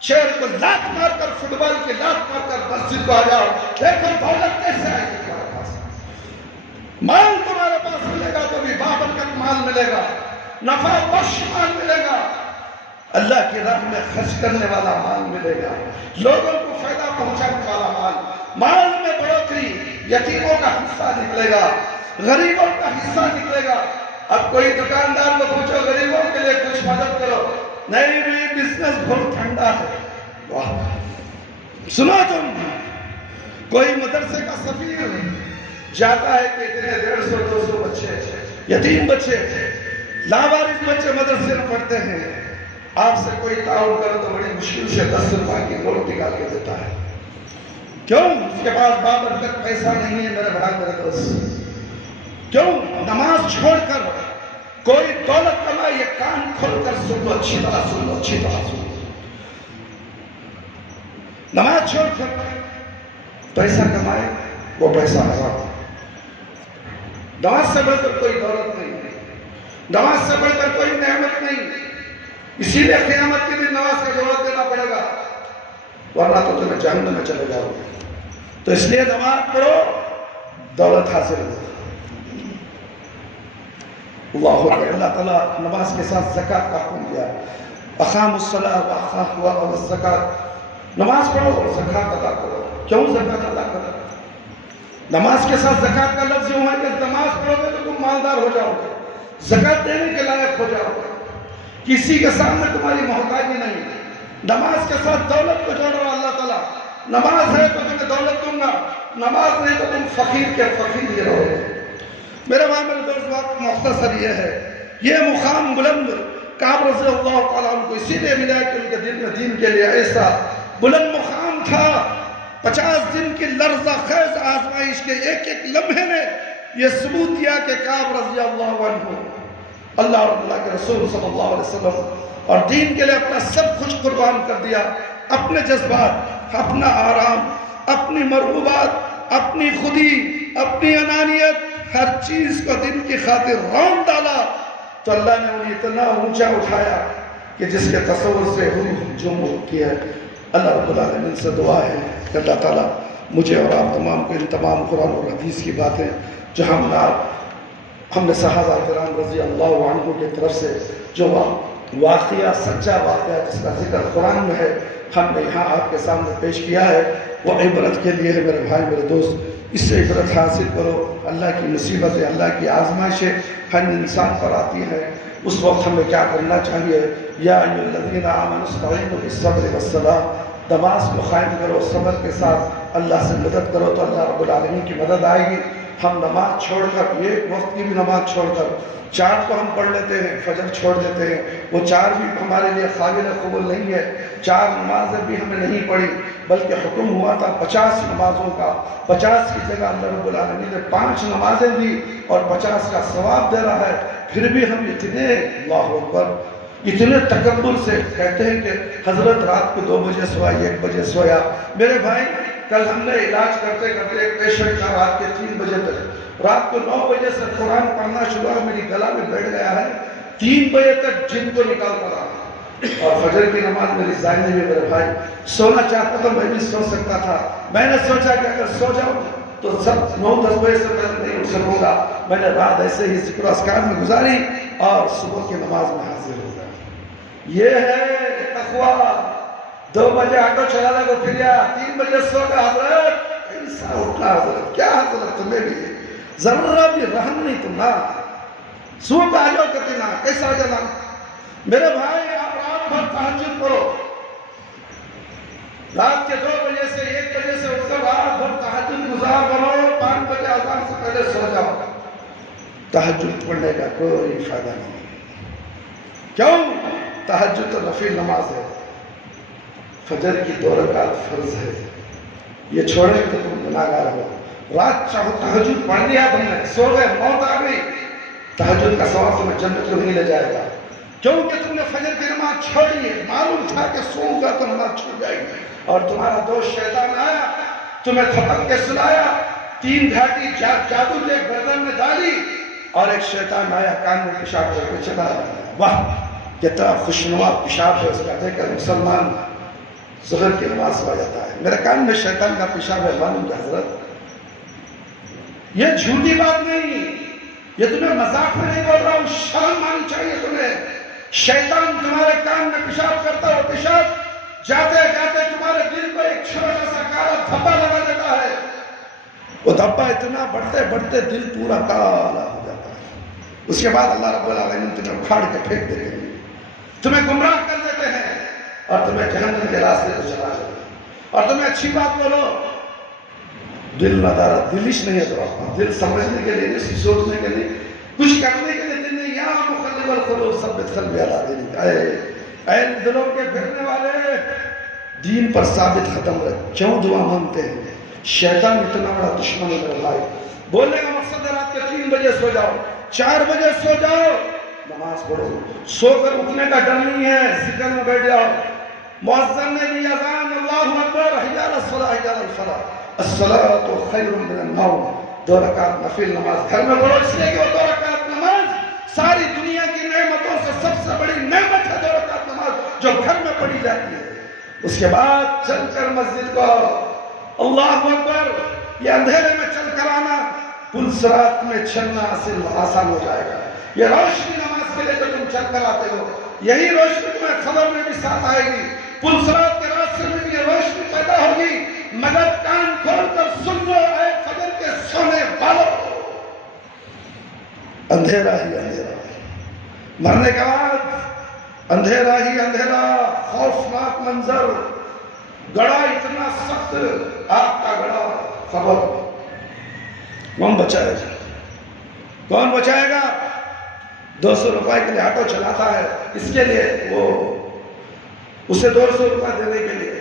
چہر کو لات مار کر، فٹ بال کی لات مار کر مسجد کو آ جاؤ. دیکھو دولت کیسے آئے گی تمہارے پاس. مال تمہارے پاس ملے گا تو بھی بابرکت مال ملے گا، نفع بخش مال ملے گا، اللہ کی راہ میں خرچ کرنے والا مال ملے گا، لوگوں کو فائدہ پہنچانے والا مال. مال میں بڑھوتری، یتیموں کا حصہ نکلے گا، غریبوں کا حصہ نکلے گا. اب کوئی دکاندار کو پوچھو غریبوں کے لیے کچھ مدد کرو، نہیں بھی بزنس بہت ٹھنڈا ہے. واہ، سنو تم، کوئی مدرسے کا سفیر جاتا ہے کہ اتنے 150 200 بچے، یتیم بچے، لاوارث بچے مدرسے میں پڑھتے ہیں. آپ سے کوئی تعاون کرو تو بڑی مشکل سے 10 روپے کی نوٹ نکال کے دیتا ہے. کیوں؟ اس کے پاس بابرکت پیسہ نہیں ہے میرے بھائی میرے دوست. کیوں؟ نماز چھوڑ کر کوئی دولت کمائے، یہ کان کھول کر سن لو، اچھی طرح سن لو، اچھی طرح سن لو. نماز چھوڑ کر پیسہ کمائے، وہ پیسہ حرام. نماز سے بڑھ کر کوئی دولت نہیں، نماز سے بڑھ کر کوئی نعمت نہیں. اسی لیے قیامت کے دن نماز کا جواب دینا پڑے گا، ورنہ تو تمہیں جہنم میں چلے جاؤ گے. تو اس لیے نماز پڑھو، دولت حاصل ہو. اللہ تعالیٰ نماز کے ساتھ زکوٰۃ کا حکم دیا. اقاموا الصلاۃ وآتوا الزکوٰۃ. نماز پڑھو اور زکوٰۃ ادا کرو. کیوں زکوٰۃ ادا کرو؟ نماز کے ساتھ زکوٰۃ کا لفظ یوں ہے کہ نماز پڑھو گے تو تم مالدار ہو جاؤ گے، زکوٰۃ دینے کے لائق ہو جاؤ گے، کسی کے سامنے تمہاری محتاجی نہیں. نماز کے ساتھ دولت کو جوڑ رہا اللہ تعالیٰ. نماز ہے تو تمہیں دولت دوں گا، نماز نہیں تو تم فقیر کے فقیر ہی رہو گے. میرے بھائی میرے دوست، بات مختصر یہ ہے، یہ مقام بلند کعب رضی اللہ تعالیٰ عنہ کو اسی لیے ملا کہ ان کے دل میں دین کے لیے ایسا بلند مقام تھا. 50 دن کی لرزہ خیز آزمائش کے ایک ایک لمحے نے یہ ثبوت دیا کہ کعب رضی اللہ عنہ اللہ اور اللہ کے رسول صلی اللہ علیہ وسلم اور دین کے لیے اپنا سب کچھ قربان کر دیا. اپنے جذبات، اپنا آرام، اپنی مرغوبات، اپنی خودی، اپنی انانیت، ہر چیز کو دین کی خاطر رون ڈالا تو اللہ نے انہیں اتنا اونچا اٹھایا کہ جس کے تصور سے روح جمع کیا. اللہ رب العالمین سے دعا ہے کہ اللہ تعالیٰ مجھے اور آپ تمام کو ان تمام قرآن اور حدیث کی باتیں جو ہم نے صحابہ کرام رضی اللہ عنہ کی طرف سے جو واقعہ، سچا واقعہ جس کا ذکر قرآن میں ہے، ہم نے یہاں آپ کے سامنے پیش کیا ہے، وہ عبرت کے لیے ہے. میرے بھائی میرے دوست، اس سے عبرت حاصل کرو. اللہ کی مصیبتیں، اللہ کی آزمائشیں ہر انسان پر آتی ہیں. اس وقت ہمیں کیا کرنا چاہیے؟ یا ایھا الذین آمنوا استعینوا بالصبر والصلاۃ. نماز کو قائم کرو، صبر کے ساتھ اللہ سے مدد کرو تو اللہ رب العالمین کی مدد آئے گی. ہم نماز چھوڑ کر، ایک وقت کی بھی نماز چھوڑ کر، 4 کو ہم پڑھ لیتے ہیں، فجر چھوڑ دیتے ہیں، وہ 4 بھی ہمارے لیے قابل قبول نہیں ہے. 4 نمازیں بھی ہمیں نہیں پڑھی، بلکہ حکم ہوا تھا 50 نمازوں کا. 50 کی جگہ اللہ رب العالمین نے 5 نمازیں دی اور 50 کا ثواب دے رہا ہے. پھر بھی ہم اتنے اللہ اکبر، اتنے تکبر سے کہتے ہیں کہ حضرت رات کو 2 بجے سویا، 1 بجے سویا. میرے بھائی، کل ہم نے علاج کرتے کرتے ایک پیشنٹ کا رات کے 3 بجے تک، رات کو 9 بجے سے قرآن پڑھنا شروع، میری گلا میں بیٹھ گیا ہے، 3 بجے تک جن کو نکالتا رہا. اور فجر کی نماز میری ذہن میں میرے بھائی سونا چاہتا تو میں بھی سو سکتا تھا. میں نے سوچا کہ اگر سو جاؤں تو سب 9-10 بجے سے پہلے نہیں اٹھ سکوں گا. میں نے رات ایسے ہی ذکر و اذکار میں گزاری اور صبح کی نماز میں حاضر ہو گیا. یہ ہے تقویٰ. 2 بجے آٹو چلا لے کو پھر گیا, 3 بجے سو گیا. حضرت ایسا اٹھا حضرت, کیا حضرت تمہیں بھی ذرا بھی رحم نہیں تم نا, صبح آ جاؤ کہتے نا, کیسا ہو جانا. میرے بھائی آپ رات بھر تہجد کرو, رات کے 2 بجے سے 1 بجے سے اٹھ کر رات بھر تہجد گزار کرو, 5 بجے اذان سے پہلے سو جاؤ. تہجد پڑھنے کا کوئی فائدہ نہیں. کیوں؟ تہجد تو نفل نماز ہے, فجر کی 2 رکعت فرض ہے. یہ چھوڑے تو تم گناہگار ہو. رات چاہو تہجد پڑھ لیا تم نے, سو گئے, موت آ گئی, تہجد کا ثواب تمہیں جنت کو نہیں لے جائے گا, کیونکہ تم نے فجر کی نماز چھوڑی ہے. معلوم تھا کہ سو گا تو نماز چھوڑ جائے گی, اور تمہارا دوست شیطان آیا, تمہیں تھپک کے سلایا, 3 گھاٹی جادو لے گردن میں ڈالی, اور ایک شیطان آیا کان میں پیشاب کر کے چلا. واہ کتنا خوشنما پیشاب ہے اس کا, دیکھ کر مسلمان ظہر کی نماز پڑھ جاتا ہے. میرے کان میں شیطان کا پیشاب ہے, معلوم کہ حضرت یہ جھوٹی بات نہیں, یہ تمہیں مذاق میں نہیں بول رہا ہوں, شرم آنی چاہیے تمہیں. شیطان تمہارے کان میں پیشاب کرتا ہو, پیشاب جاتے جاتے تمہارے دل کو ایک چھوٹا سا کالا دھبا لگا دیتا ہے. وہ دھبا اتنا بڑھتے بڑھتے دل پورا کالا ہو جاتا ہے. اس کے بعد اللہ رب العالمین تمہیں اکھاڑ کے پھینک دیتے ہیں, تمہیں گمراہ کر دیتے ہیں, اور تمہیں جہنم کے راستے کو چلا دیتے ہیں. اور تمہیں اچھی بات بولو, دل ندارا, دلش نہیں ہے تو آپ دل سمجھنے کے لیے نہیں, سوچنے کے لیے, کچھ کرنے کے لیے دل نہیں. یا مخلب القلوب ثبت قلبی علی دینک, اے دلوں کے پھرنے والے, دین پر ثابت قدم رکھ. کیوں دعا مانگتے ہیں؟ شیطان اتنا بڑا دشمن ہے میرے بھائی. بولنے کا مقصد ہے رات کے 3 بجے سو جاؤ, 4 بجے سو جاؤ, نماز پڑھو. سو کر اٹھنے کا ڈر نہیں ہے, ذکر میں بیٹھ جاؤ. مؤذن نے دی اذان, اللہ اکبر, حی علی الصلاۃ, حی علی الفلاح, الصلاۃ خیر من النوم. 2 رکعت نفل نماز گھر میں پڑھو, اس لیے کہ وہ 2 رکعت نماز ساری دنیا کی نعمتوں سے سب سے بڑی نعمت ہے. 2 رکعت نماز جو گھر میں پڑھی جاتی ہے. اس کے بعد چل کر مسجد کو, اللہ اکبر. یہ اندھیرے میں چل کر آنا, پل صراط میں چلنا آسان ہو جائے گا. یہ روشنی نماز کے لیے جو تم چل کر آتے ہو, یہی روشنی تمہیں خبر میں بھی ساتھ آئے گی. پل صراط کے راستے میں بھی یہ روشنی پیدا ہوگی. مگر کان کھول کر سن لو اے فجر کے سونے والوں, اندھیرا ہی اندھیرا, مرنے کے بعد اندھیرا ہی اندھیرا. خوفناک منظر, گڑا اتنا سخت, آگ کا گڑا. خبر کون بچائے گا؟ کون بچائے گا؟ 200 روپے کے لیے آٹو چلاتا ہے, اس کے لیے وہ اسے 200 روپے دینے کے لیے.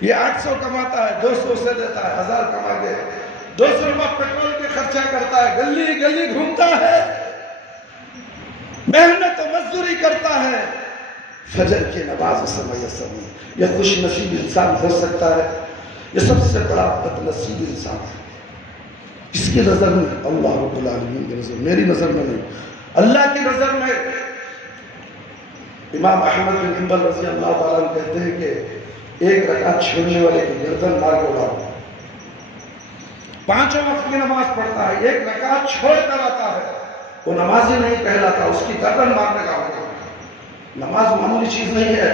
یہ 800 کماتا ہے, 200 سے دیتا ہے, 1000 کما کے 200 روپے پیٹرول کے خرچہ کرتا ہے, گلی گلی گھومتا ہے, محنت و مزدوری کرتا ہے. فجر کی نماز سے میسر نہیں. یہ خوش نصیب انسان ہو سکتا ہے, یہ سب سے بڑا بد نصیب انسان ہے. اس کی نظر میں اللہ رب العالمین کی نظر, میری نظر میں نہیں, اللہ کی نظر میں. امام احمد بن حنبل رضی اللہ تعالیٰ عنہ کہتے ہیں کہ 1 رکعت چھوڑنے والے کی گردن مار کے اڑاؤ. 5 وقت کی نماز پڑھتا ہے, 1 رکعت چھوڑ کر آتا ہے, وہ نمازی نہیں کہلاتا, اس کی گردن مارنے کا ہوگا. نماز معمولی چیز نہیں ہے.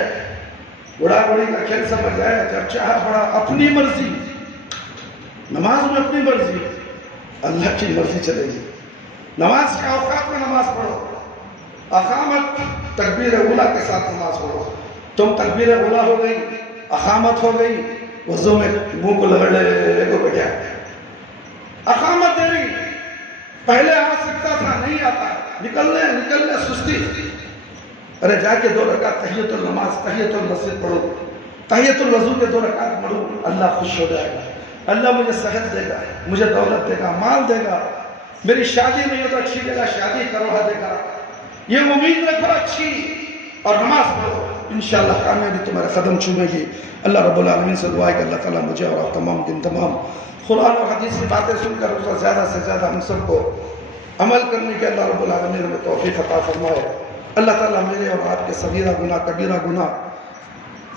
بڑا بڑی کا کھیل سمجھ جائے, جب چاہا پڑھا, اپنی مرضی. نماز میں اپنی مرضی, اللہ کی مرضی چلے گی. نماز کے اوقات میں نماز پڑھو. اقامت تکبیر اولیٰ کے ساتھ نماز پڑھو. تم تکبیر اولیٰ ہو گئی, اقامت ہو گئی, وضو میں منہ کو لگڑے کو بیٹھا, اقامت دے رہی. پہلے آ سکتا تھا, نہیں آتا, نکلنے سستی. ارے جا کے 2 رکعت تحیت النماز, تحیت المسجد پڑھو, تحیت الوضو کے 2 رکعت پڑھو. اللہ خوش ہو جائے گا. اللہ مجھے صحت دے گا, مجھے دولت دے گا, مال دے گا. میری شادی نہیں ہو تو اچھی جگہ شادی کروا دے گا. یہ امید رکھو اچھی, اور نماز پڑھو, انشاءاللہ کامیابی تمہارے قدم چومے گی. اللہ رب العالمین سے دعا ہے کہ اللہ تعالیٰ مجھے اور آپ تمام کے تمام قرآن اور حدیث کی باتیں سن کر اس زیادہ سے زیادہ ہم سب کو عمل کرنے کے اللہ رب العالمین ہمیں توفیق عطا فرمائے. اللہ تعالیٰ میرے اور آپ کے صغیرہ گناہ کبیرہ گناہ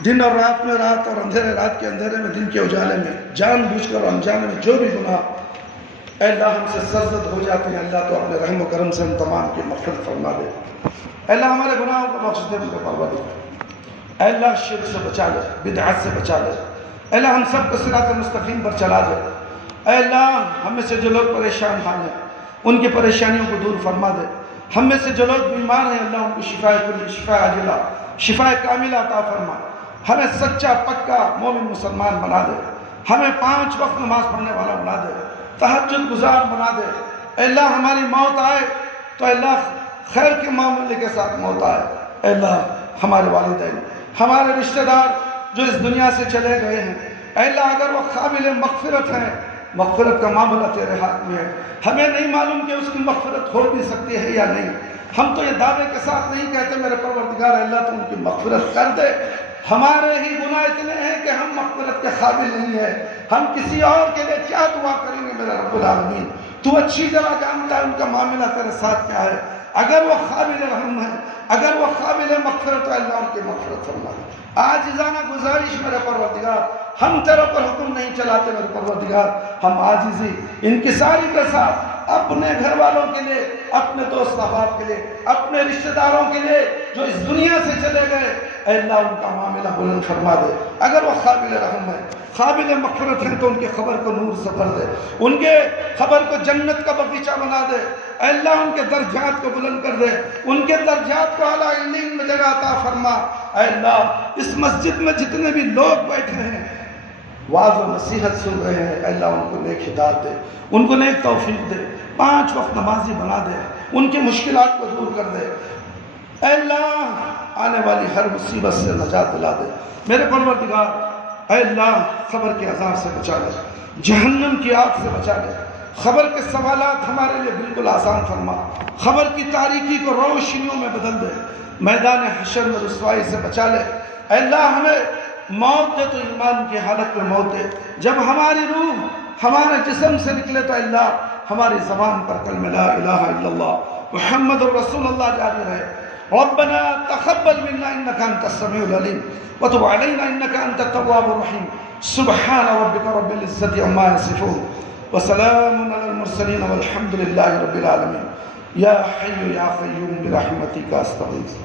دن اور رات میں رات اور اندھیرے رات کے اندھیرے میں دن کے اجالے میں جان بوجھ کر اور انجانے میں جو بھی گناہ اے اللہ ہم سے سرزد ہو جاتے ہیں، اللہ تو اپنے رحم و کرم سے ہم تمام کی مغفرت فرما دے۔ اے اللہ ہمارے گناہوں کو بخش دے میرے پروردگار۔ اے اللہ شرک سے بچا لے، بدعت سے بچا لے۔ اے اللہ ہم سب کو صراط مستقیم پر چلا دے۔ اے اللہ ہم میں سے جو لوگ پریشان حال ہیں ان کی پریشانیوں کو دور فرما دے۔ ہم میں سے جو لوگ بیمار ہیں اللہ ان کو شفاء کلی، شفاء عاجلہ، شفاء کاملہ عطا فرما۔ ہمیں سچا پکا مومن مسلمان بنا دے، ہمیں 5 وقت نماز پڑھنے والا بنا دے، تہجد گزار بنا دے۔ اے اللہ ہماری موت آئے تو اے اللہ خیر کے معاملے کے ساتھ موت آئے۔ اے اللہ ہمارے والدین، ہمارے رشتہ دار جو اس دنیا سے چلے گئے ہیں، اے اللہ اگر وہ قابل مغفرت ہیں، مغفرت کا معاملہ تیرے ہاتھ میں ہے۔ ہمیں نہیں معلوم کہ اس کی مغفرت ہو بھی سکتی ہے یا نہیں، ہم تو یہ دعوے کے ساتھ نہیں کہتے میرے پروردگار اے اللہ تو ان کی مغفرت کر دے۔ ہمارے ہی گناہ اتنے ہیں کہ ہم مغفرت کے قابل نہیں ہیں، ہم کسی اور کے لیے کیا دعا کریں گے میرے رب العالمین؟ تو اچھی طرح جانتا ہے ان کا معاملہ تیرے ساتھ کیا ہے۔ اگر وہ قابل رحم ہے، اگر وہ قابل مغفرت ہے اللہ ان کی مغفرت فرما دے۔ عاجزانہ گزارش میرے پروردگار، ہم تیرے پر حکم نہیں چلاتے میرے پروردگار، ہم عاجزی انکساری کے ساتھ اپنے گھر والوں کے لیے، اپنے دوست احباب کے لیے، اپنے رشتہ داروں کے لیے جو اس دنیا سے چلے گئے اے اللہ ان کا معاملہ بلند فرما دے۔ اگر وہ قابل رحم ہے، قابل مغفرت ہے تو ان کی خبر کو نور سے بھر دے، ان کے خبر کو جنت کا باغیچہ بنا دے۔ اے اللہ ان کے درجات کو بلند کر دے، ان کے درجات کو اعلیٰ علین میں جگہ عطا فرما۔ اے اللہ اس مسجد میں جتنے بھی لوگ بیٹھے ہیں وعظ و نصیحت سن رہے ہیں، اے اللہ ان کو نیک ہدایت دے، ان کو نیک توفیق دے، 5 وقت نمازی بنا دے، ان کی مشکلات کو دور کر دے۔ اے اللہ آنے والی ہر مصیبت سے نجات دلا دے میرے پروردگار۔ اے اللہ قبر کے عذاب سے بچا لے، جہنم کی آگ سے بچا لے، خبر کے سوالات ہمارے لیے بالکل آسان فرما، خبر کی تاریکی کو روشنیوں میں بدل دے، میدان حشر میں رسوائی سے بچا لے۔ اے اللہ ہمیں موت دے تو ایمان کی حالت میں موت دے، جب ہماری روح ہمارے جسم سے نکلے تو اللہ ہماری زبان پر کلمہ لا الہ الا اللہ محمد رسول اللہ جاری رہے۔ ربنا تقبل منا انك انت السميع العليم وتب علينا انك انت التواب الرحيم سبحان ربك رب العزة عما يصفون وسلام على المرسلين والحمد لله رب العالمين۔ يا حي يا قيوم برحمتك استغيث۔